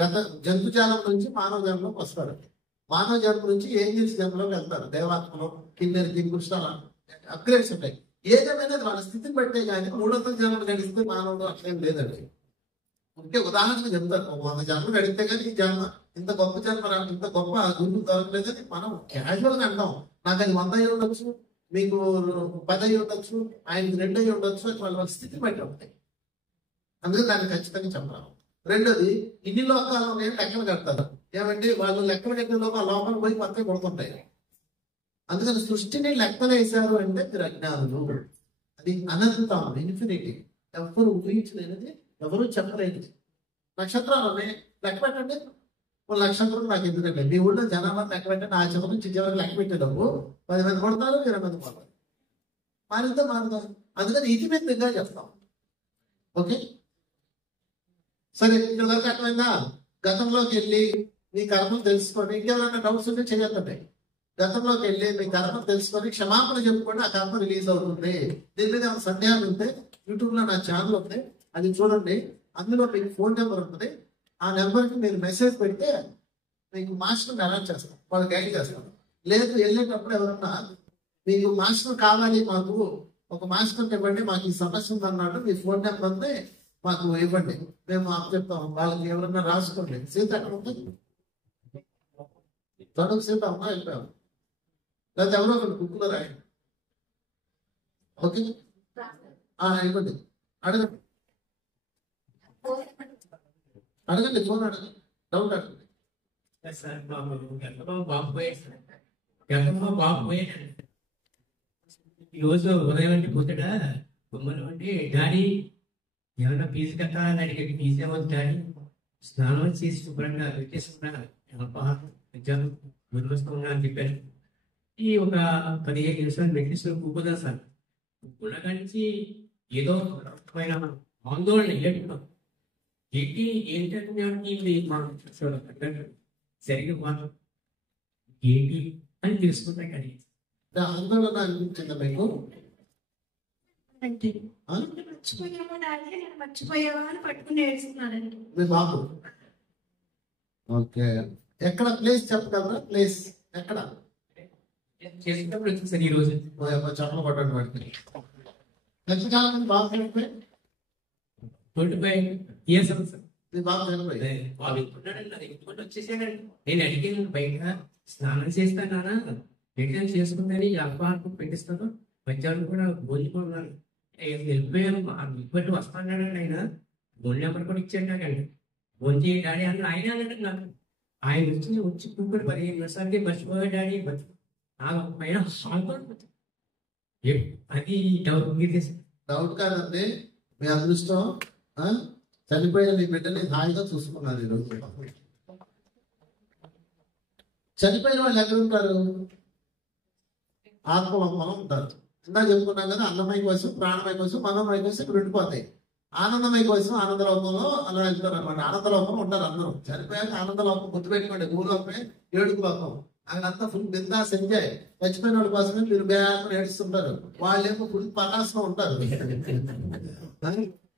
గత జంతుజాలం నుంచి మానవ జన్మలోకి వస్తారు. మానవ జన్మ నుంచి ఏంజిల్స్ జన్మలోకి వెళ్తారు. దేవాత్మలో కిన్నెర కింగుష్టాలు అప్గ్రేడ్స్ ఉంటాయి. ఏదేమైనా వాళ్ళ స్థితిని బట్టే కానీ 300 జన్మలు గడిస్తే మానవుడు అట్లేం లేదండి. ఇంకే ఉదాహరణకు చెప్తారు, 100 జన్మలు గడిస్తే కానీ ఈ జన్మ ఇంత గొప్ప జన్మ ఇంత గొప్ప గురువు దొరకలేదని మనం క్యాజువల్ గా అంటాం. నాకు అది 100 అయి ఉండొచ్చు, మీకు 10 అయి ఉండొచ్చు, ఆయనకి 2 అయి ఉండొచ్చు. అది వాళ్ళ స్థితిని బట్టి ఉంటాయి. అందుకే దాన్ని ఖచ్చితంగా చెప్పరాము. రెండోది, ఇన్ని లోకాలు నేను లెక్కలు కడతారు. ఏమంటే వాళ్ళు లెక్కలు కట్టిన లోపల లోపల పోయి మొత్తం కొడుతుంటాయి. అందుకని సృష్టిని లెక్కలు వేశారు అంటే మీరు అజ్ఞానులు. అది అనంతం, ఇన్ఫినిటీ, ఎవరు ఊహించలేనిది, ఎవరు చెప్పలేనిది. నక్షత్రాలని లెక్క పెట్టండి, ఒక నక్షత్రం నాకు ఎందుకంటే మీ ఊళ్ళో జనాభా లెక్క పెట్టండి, ఆ చివరి నుంచి చివరికి లెక్క పెట్టేటప్పుడు 10 మంది కొడతారు, 20 మంది కొడతారు. మారుతారు. అందుకని ఇది మేము నిజంగా చెప్తాం. ఓకే, సరే, ఇక్కడ వరకు అర్థమైందా? గతంలోకి వెళ్ళి మీ కర్మలు తెలుసుకొని, ఇంకెవరైనా డౌట్స్ ఉంటే చేయొద్దండి. గతంలోకి వెళ్ళి మీ కర్మలు తెలుసుకొని క్షమాపణ చెప్పుకోండి, ఆ కర్మ రిలీజ్ అవుతుంది. దీని మీద ఏమైనా సందేహాలు ఉంటే యూట్యూబ్ లో నా ఛానల్ ఉంది, అది చూడండి. అందులో మీకు ఫోన్ నెంబర్ ఉంటుంది. ఆ నెంబర్కి మీరు మెసేజ్ పెడితే మీకు మాస్టర్ని అరేంజ్ చేస్తాం, వాళ్ళు గైడ్ చేస్తారు. లేదు వెళ్ళేటప్పుడు ఎవరన్నా మీకు మాస్టర్ కావాలి, మాకు ఒక మాస్టర్ ఇవ్వండి, మాకు ఈ సమస్య ఉంది అన్నాడు, మీ ఫోన్ నెంబర్ ఉంది మాకు ఇవ్వండి, మేము చెప్తాం. వాళ్ళకి ఎవరన్నా రాసుకోండి. సీత అక్కడ ఉంటుంది, తొడకు సీత అమ్మా వెళ్ళిపోయాము, లేకపోతే ఎవరో ఒకటి బుక్లో రాయండి. ఓకే, ఇవ్వండి, అడగండి, ఫోన్ అడగండి, డౌట్ అడగండి. ఈరోజు ఉదయం అంటే పొద్దుట బొమ్మలు అంటే డాడీ ఏమన్నా ఫీజు కట్టాలని అడిగి ఫీజు ఏమవుతుంది డాడీ, స్నానం చేసి శుభ్రంగా పెట్టేసుకున్నా వస్తున్నా అని చెప్పారు. ఈ ఒక 15 నిమిషాలు మెడిటేషన్ కూకుదా సార్, కూకున్న నుంచి ఏదో రకమైన ఆందోళన ఏంటున్నాం. ఏంటంటే సరిగ్గా మనం ఏంటి అని తెలుసుకుంటాం. కానీ ఆందోళన అనిపించిందా మీకు? మర్చిపోయావా అని పట్టుకుని ఏడుస్తున్నాడండి మీ బాబు. ఓకే, ఎక్కడ ప్లేస్ చెప్పగలరా? ప్లేస్ ఎక్కడ? చేసినప్పుడు వచ్చింది సార్ ఈ రోజు. చెప్పలు పట్టండి వాటికి. నెక్స్ట్ కాలం బాబు చనిపోయి 25 years అవుతుంది సార్. మీ బాబు చనిపోయి వాళ్ళు ఎత్తుకున్నాడండి, అది ఎత్తుకుంటూ వచ్చేసాడండి. నేను అడిగాను బయట స్నానం చేస్తానా, మెడిటేషన్ చేసుకుందని అల్పాహారం పెట్టిస్తాను, వచ్చారు కూడా భోజనం వెళ్ళిపోయాను. ఇప్పటి వస్తానండి ఆయన, ఫోన్ నెంబర్ కూడా ఇచ్చాడు నాకండి. ఫోన్ చేయ డాడీ అన్న ఆయన అన్నాడు నాకు. ఆయన వచ్చి కూకుడు 15 నిమిషాలకి మర్చిపోయా డాడీ, నాకు పైన అది డౌట్ కాదండి, మీ అదృష్టం. చనిపోయిన నీ బిడ్డని హాయిగా చూసుకున్నారు ఈరోజు. చనిపోయిన వాళ్ళు ఎక్కడ ఉంటారు? ఆత్మలోకంలో ఉంటారు. ఇందా చెప్పుకున్నాం కదా, అన్నమయ కోసం, ప్రాణమయ కోసం, మనోమయ కోసం ఇక్కడ ఉండిపోతాయి. ఆనందమయ కోసం ఆనందలోకంలో అలా వెళ్తారు అనమాట. ఆనందలోకంలో ఉంటారు అందరూ. చనిపోయాక ఆనందలోకం గుర్తుపెట్టుకోండి, భూలోకమే ఏడుపు లోకం. అక్కడంతా ఫుల్ బిందాస్ ఎంజాయ్. చచ్చిపోయిన వాళ్ళ కోసమే మీరు బ్యాగ్ ఏడుస్తుంటారు, వాళ్ళేమో ఫుల్ పటాస్లో ఉంటారు.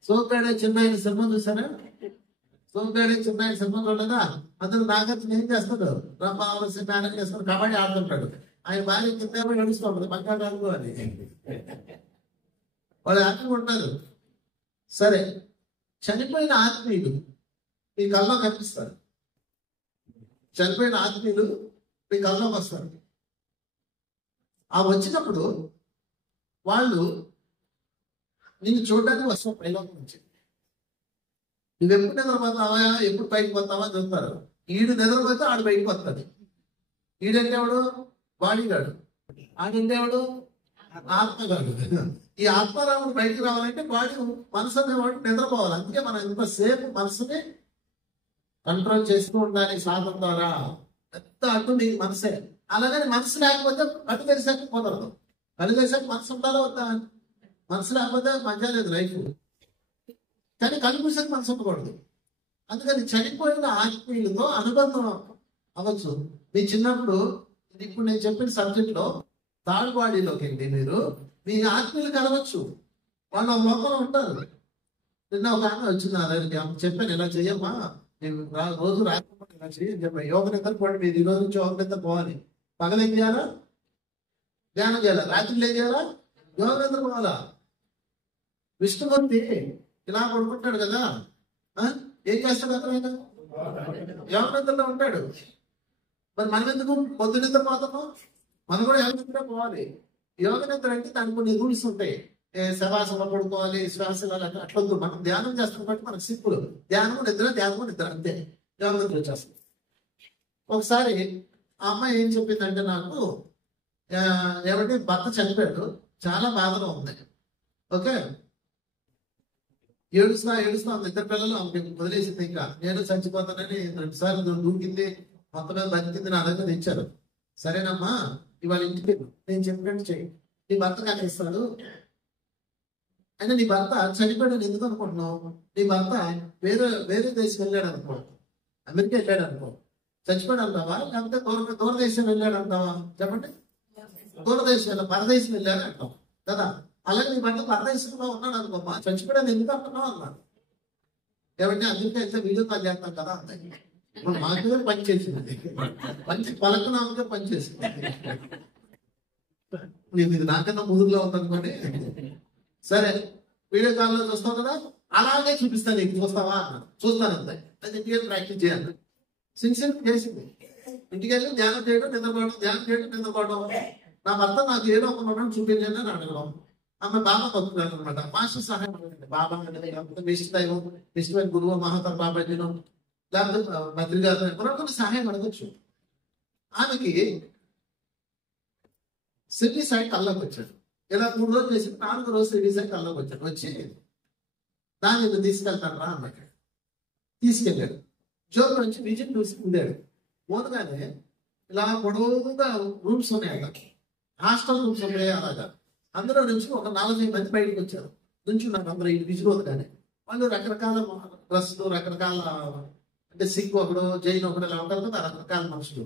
సోపేడే చిన్న సినిమా చూసారా? సోపేడే చిన్న సినిమా చూడలేదా? అందరూ నాగార్జున ఏం చేస్తాడు? రమ్మావలసి మేనేజ్ చేస్తాడు, కబడ్డీ ఆడుతుంటాడు. ఆయన భార్య కిందేమో ఏడుస్తూ ఉంటుంది, పక్కన అని. వాళ్ళు హ్యాపీగా ఉంటారు. సరే, చనిపోయిన ఆత్మీయులు మీ కల్లో కనిపిస్తారు. చనిపోయిన ఆత్మీయులు మీ కల్లోకి వస్తారు. ఆ వచ్చినప్పుడు వాళ్ళు నిన్ను చూడడానికి వస్తాం పైలోకి నుంచి. నువ్వు ఎప్పుడు నిద్రపోతావా, ఎప్పుడు పైకి పోతావా అని చూస్తారు. ఈడు నిద్రపోతే ఆడు బయటకు వస్తాడు. ఈడంటేవాడు బాడీగాడు, ఆడంటేవాడు ఆత్మగాడు. ఈ ఆత్మారాముడు బయటకు రావాలంటే బాడీ, మనసు అనేవాడు నిద్రపోవాలి. అందుకే మనం ఇంతసేపు మనసుని కంట్రోల్ చేస్తూ ఉండాలి సాధన ద్వారా. పెద్ద అడ్డు నీకు మనసే. అలాగని మనసు లేకపోతే కళ్ళు తెరిసాక కుదరదు. కళ్ళు తెరిసాక మనసు ఉండాలో వద్దా? మనసు లేకపోతే మధ్య లేదు లైఫ్. కానీ కళ్ళు మూసాక మనసు ఉండకూడదు. అందుకని చనిపోయిన ఆత్మీయులతో అనుబంధం అవ్వచ్చు. మీ చిన్నప్పుడు ఇప్పుడు నేను చెప్పిన సబ్జెక్ట్లో థర్డ్ బాడీలోకి వెళ్ళి మీరు మీ ఆత్మీయులు కలవచ్చు. వాళ్ళు ఆ లోకంలో ఉంటారు. నిన్న ఒక ఆమె వచ్చింది నా దగ్గరికి. ఆమె చెప్పాను, ఇలా చెయ్యమ్మా, నేను రోజు రాకపోతే ఇలా చెయ్యని చెప్పాను. యోగ నిద్ర పోండి, మీరు ఈ రోజు నుంచి యోగ నిద్ర పోవాలి. పగలు ఏం చేయాలా? ధ్యానం చేయాలా? రాత్రులు ఏం చేయాలా? యోగ నిద్ర పోవాలా? విష్ణుమూర్తి ఇలా పడుకుంటాడు కదా, ఏం చేస్తాడు అతను? యోగ నిద్రలో ఉంటాడు. మరి మనం ఎందుకు పొద్దు నిద్ర పోతాము? మనం కూడా యోగ నిద్ర పోవాలి. యోగ నిద్ర అంటే దానికి కొన్ని రూల్స్ ఉంటాయి. శవాసన పడుకోవాలి, శ్వాస అట్లొద్దు. మనం ధ్యానం చేస్తాం కాబట్టి మనకు సింపుల్. ధ్యానము నిద్ర అంతే. యోగ నిద్ర వచ్చేస్తుంది. ఒకసారి ఆ అమ్మాయి ఏం చెప్పిందంటే నాకు, ఏమంటే భర్త చనిపోయాడు, చాలా బాధలో ఉంది. ఓకే, ఏడుస్తా ఉంది. ఇద్దరు పిల్లలు ఆమెకి వదిలేసింది. ఇంకా నేను చచ్చిపోతానని 2 సార్లు దూకింది, మొత్తం మీద బతికింది, నా దగ్గర తెచ్చారు. సరేనమ్మా, ఇవాళ ఇంటికి నేను చెప్పినట్టు చెయ్యి, నీ భర్త కానిస్తాడు. అయినా నీ భర్త చనిపోయాడు ఎందుకు అనుకుంటున్నావు? నీ భర్త వేరే దేశం వెళ్ళాడు అనుకో, అమెరికా వెళ్ళాడు అనుకో, చచ్చిపోయాడు అంటావా? లేకపోతే దూరదేశం వెళ్ళాడు అంటావా? చెప్పండి. దూరదేశం పరదేశం వెళ్ళాడు అంటాం కదా. అలాగే నీ భర్త పరదేశంలో ఉన్నాడు అనుకోమ్మా, చచ్చిపోయాడు ఎందుకు అంటున్నావు అన్నాడు. ఏమంటే అమెరికా వెళ్తే వీడియో కాల్ చేస్తాం కదా అంతే. మాకే పనిచేసింది, మంచి పలకనామకే పనిచేసింది. ఇది నాకన్నా ముదురులో ఉందనుకోండి. సరే, వీడియో కాల్లో చూస్తావు కదా, అలాగే చూపిస్తాను, నీకు చూస్తావా అన్నాడు. చూస్తాను అంతే. అది ఇంటికి ప్రాక్టీస్ చేయాలి. సిన్సియర్ చేసింది. ఇంటికి వెళ్ళి ధ్యానం చేయడం, నిద్రపోవడం, ధ్యానం చేయడం, నిద్రపోవడం. నా భర్త నాకు ఏదో ఒక మనం చూపించండి అని అడగడం. ఆమె బాబా పట్టుకున్నాను అనమాట. మాస్టర్ సహాయం అడగండి. బాబా అంటే నిష్ఠ దైవం, నిష్ఠమైన గురువు, మహాతర బాబాజీను, లేకపోతే మంత్రి గారు, ఎవరొకరు సహాయం అడగచ్చు. ఆమెకి సిటీ సైడ్ కళ్ళకి వచ్చాడు. ఇలా 3 రోజులు చేసి 4వ రోజు సిటీ సైడ్ కళ్ళకి వచ్చాడు. వచ్చి దాన్ని ఎందుకు తీసుకెళ్తాను రా అన్నాడు. తీసుకెళ్ళాడు. జోబు నుంచి విజిట్ చూసి ఉండాడు. పోనగానే ఇలా పొడవుగా రూమ్స్ ఉన్నాయి, అలా హాస్టల్ రూమ్స్ ఉన్నాయి. అలాగా అందులో నుంచి ఒక 4-5 మంది బయటకు వచ్చారు. నుంచి నాకు అందరూ ఇది విజువల్గానే. వాళ్ళు రకరకాల డ్రెస్సులు, రకరకాల అంటే సిక్ ఒకడు, జైన్ ఒకడు, ఇలా ఉంటారు కదా రకరకాల మనుషులు.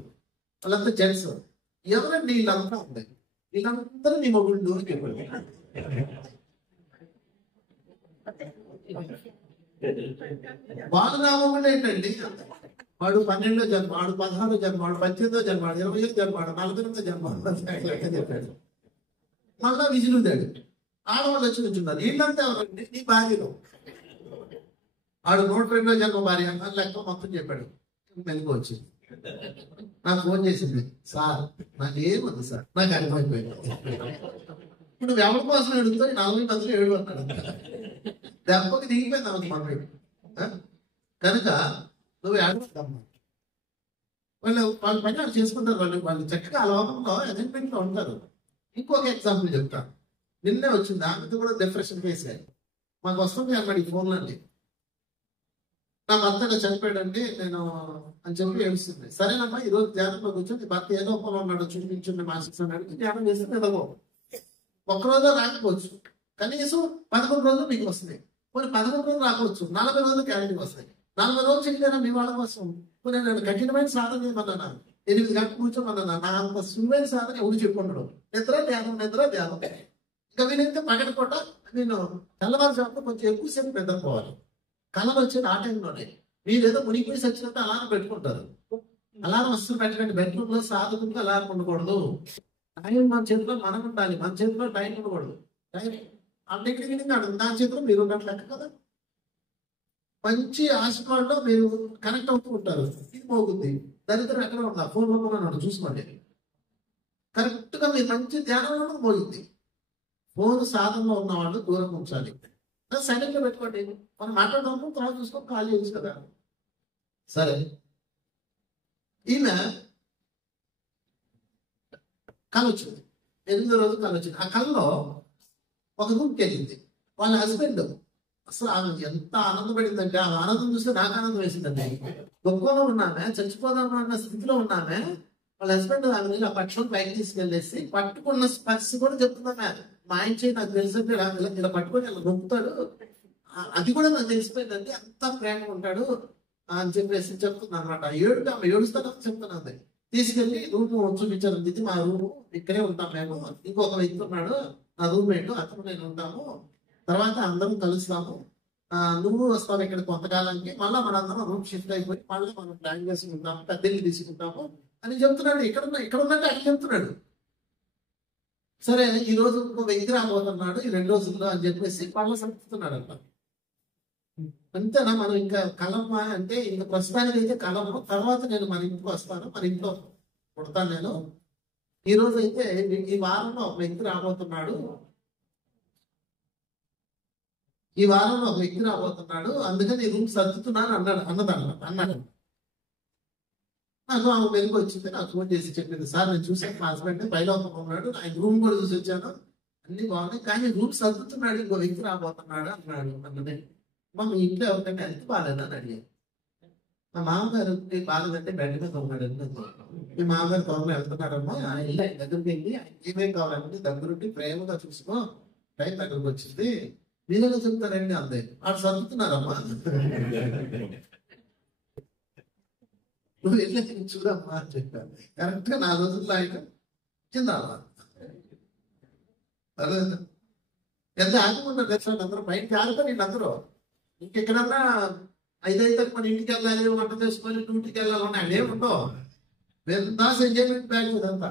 వాళ్ళంతా జెంట్స్. ఎవరండి వీళ్ళంతా ఉంది? వీళ్ళందరూ నీ మొగుళ్ళు అని చెప్పాడు. వాళ్ళు నా మొగుళ్ళు ఏంటండి? వాడు 12వ జన్మ, వాడు 16వ జన్మ, వాడు 18వ జన్మ, వాడు 20వ జన్మ, వాడు 48వ జన్మ చెప్పాడు. మళ్ళా విజులుదాడు. ఆడవాళ్ళు వచ్చి నుంచున్నారు. వీళ్ళంతా ఎవరండి? నీ భార్యలో. ఆడు 102వ జన్మ భార్య అని లెక్క మొత్తం చెప్పాడు. మెలకు వచ్చింది. నాకు ఫోన్ చేసింది, సార్ నాకు ఏమొద్దు సార్, నాకు అర్థమైపోయింది. ఇప్పుడు నువ్వు ఎవరి కోసం ఎడుగుతావు? 40 మందిలో 7 అన్నాడు. దెబ్బకి దిగిపోయింది ఆమె మనవి. కనుక నువ్వు ఏడవద్దమ్మా. వాళ్ళు పని వాళ్ళు చేసుకుంటారు. వాళ్ళు చక్కగా ఆ లోకంలో అరేంజ్మెంట్లో ఉంటారు. ఇంకొక ఎగ్జాంపుల్ చెప్తాను. నిన్నే వచ్చింది, ఆమెతో కూడా డిప్రెషన్ ఫేస్ అయ్యి మాకు వస్తుంది అన్నాడు ఈ ఫోన్లండి. నా భర్త చనిపోయాడండి నేను అని చెప్పి ఏడుస్తుంది. సరేనమ్మా, ఈరోజు ధ్యానంలో కూర్చొని భర్త ఏదో పొలం ఉన్నాడు చూపించండి మాస్టర్స్ అన్నాడు. ధ్యానం చేసి నిలవో. ఒక్కరోజు రాకపోవచ్చు, కనీసం 11 రోజులు మీకు వస్తుంది. కొన్ని 11 రోజులు రాకపోవచ్చు, 40 రోజులు గ్యారెంటీ వస్తాయి. 40 రోజులు చేయలేనా మీ వాళ్ళ కోసం? కొన్ని నేను కఠినమైన సాధన చేయమన్నా, 8 గంటలు కూర్చోమన్నా. నా అంత సులువైన సాధన ఎవరు చెప్పుకుంటాడు? నిద్ర ధ్యానం, నిద్ర ధ్యానం. ఇంకా వీలైతే పగటిపూట నేను తెల్లవారుజామున కొంచెం ఎక్కువసేపు నిద్రపోవాలి. కళలు వచ్చేది ఆ టైంలోనే. మీరు ఏదో మునిగిపోయి వచ్చినట్టు అలారం పెట్టుకుంటారు. అలారం వస్తుంది పెట్టకండి. బెడ్రూమ్ లో సాధకునికి అలారం ఉండకూడదు. టైం మన చేతిలో మనం ఉండాలి, మన చేతిలో టైం ఉండకూడదు. టైం అన్నిటికీ నా చేతిలో మీరు ఉన్నట్టు లెక్క కదా. మంచి ఆశీర్వాదంలో మీరు కనెక్ట్ అవుతూ ఉంటారు. ఇది పోతుంది. దరిద్రం ఎక్కడ ఉందా? ఫోన్ ఉన్నాడు చూసుకోండి. కరెక్ట్ గా మీరు మంచి ధ్యానంలో పోయింది. ఫోన్ సాధనలో ఉన్న వాళ్ళు దూరం ఉంచాలి. సైలెంట్ లో పెట్టుకోండి. మనం మాట్లాడడం తర్వాత చూసుకొని కాల్ చేయొచ్చు కదా. సరే, ఈమె కళ వచ్చింది. 8వ రోజు కళ వచ్చింది. ఆ కళలో ఒక రూమ్కి వెళ్ళింది. వాళ్ళ హస్బెండ్ అసలు ఆమె ఎంత ఆనందపడిందంటే ఆ ఆనందం చూస్తే నాకు ఆనందం వేసిందండి. దుఃఖంలో ఉన్నామే, చచ్చిపోదాం అన్న స్థితిలో ఉన్నామే, వాళ్ళ హస్బెండ్ ఆమె ఇలా పక్షం పైకి తీసుకెళ్ళేసి పట్టుకున్న స్పర్శ కూడా చెప్తుందామే. మా ఆయన చేయి నాకు తెలిసింటే ఇలా పట్టుకొని ఇలా నొప్పుతాడు, అది కూడా నాకు తెలిసిపోయిందంటే అంత ప్రేమ ఉంటాడు అని చెప్పేసి చెప్తుంది అనమాట. ఆమె ఏడుస్తానని చెప్తున్నది. తీసుకెళ్ళి రూమ్ చూపించారు. ఇది మా రూము, ఇక్కడే ఉంటాం మేము, ఇంకొక వ్యక్తి ఉన్నాడు నా రూమ్మేట్, అతను నేను ఉంటాము, తర్వాత అందరం కలుస్తాము, నువ్వు వస్తావు ఇక్కడ కొంతకాలానికి, మళ్ళీ మనందరం రూమ్ షిఫ్ట్ అయిపోయి మళ్ళీ మనం ప్లాన్ చేసుకుంటాము, పెద్ద ఇల్లు తీసుకుంటాము అని చెప్తున్నాడు. ఇక్కడ ఉన్నట్టు ఆయన చెప్తున్నాడు. సరే ఈ రోజు ఇంకో వ్యక్తి రాబోతున్నాడు ఈ 2 రోజుల్లో అని చెప్పేసి వాళ్ళు సంపుతున్నాడు అంట. అంతేనా? మనం ఇంకా కలమ్మా అంటే ఇంకా ప్రస్తుతానికి అయితే కలము, తర్వాత నేను మన ఇంటికి వస్తాను, మన ఇంట్లో పుడతాను నేను. ఈ రోజు అయితే ఈ వారంలో ఒక వ్యక్తి రాబోతున్నాడు, అందుకని రూమ్ సర్దుతున్నాను అన్నాడు. నాకు ఆమె వెలుగు వచ్చింది, నాకు ఫోన్ చేసి చెప్పింది, సార్ నేను చూసాను మా హస్బెండ్ పైలోపం ఉన్నాడు, ఆయన రూమ్ కూడా చూసి వచ్చాను, అన్ని బాగున్నాయి, కానీ రూమ్ సర్దుతున్నాడు, ఇంకో వ్యక్తి రాబోతున్నాడు అన్నాడు. అన్నది మా మీ ఇంట్లో ఎవరికంటే హెల్త్ బాగాలేదని అడిగాను. మా మామగారు బాగాలేదంటే బెడ్ మీద ఉన్నాడు. మీ మామగారు త్వరలో వెళ్తున్నారమ్మా, ఆయన దగ్గరికి వెళ్ళి ఏమేం కావాలంటే దగ్గరుండి ప్రేమగా చూసుకో, టైం దగ్గరకు వచ్చింది, మీరేలా చెప్తారండి అంతే, వాడు సర్దుతున్నారమ్మా, నువ్వు వెళ్ళి చూడమ్మా అని చెప్పాను. కరెక్ట్ గా 4 రోజుల్లో ఆయన కింద అదే ఎంత ఆగిపోతున్నారు రెస్టారెంట్ అందరూ బయటకి ఆగితే నేను అందరూ ఇంకెక్కడన్నా 5 మన ఇంటికి వెళ్ళాలి, వంట చేసుకొని డ్యూటీకి వెళ్ళాలి, అవి ఏముండవు. ఎంజాయ్మెంట్ బ్యాగ్ ఇదంతా.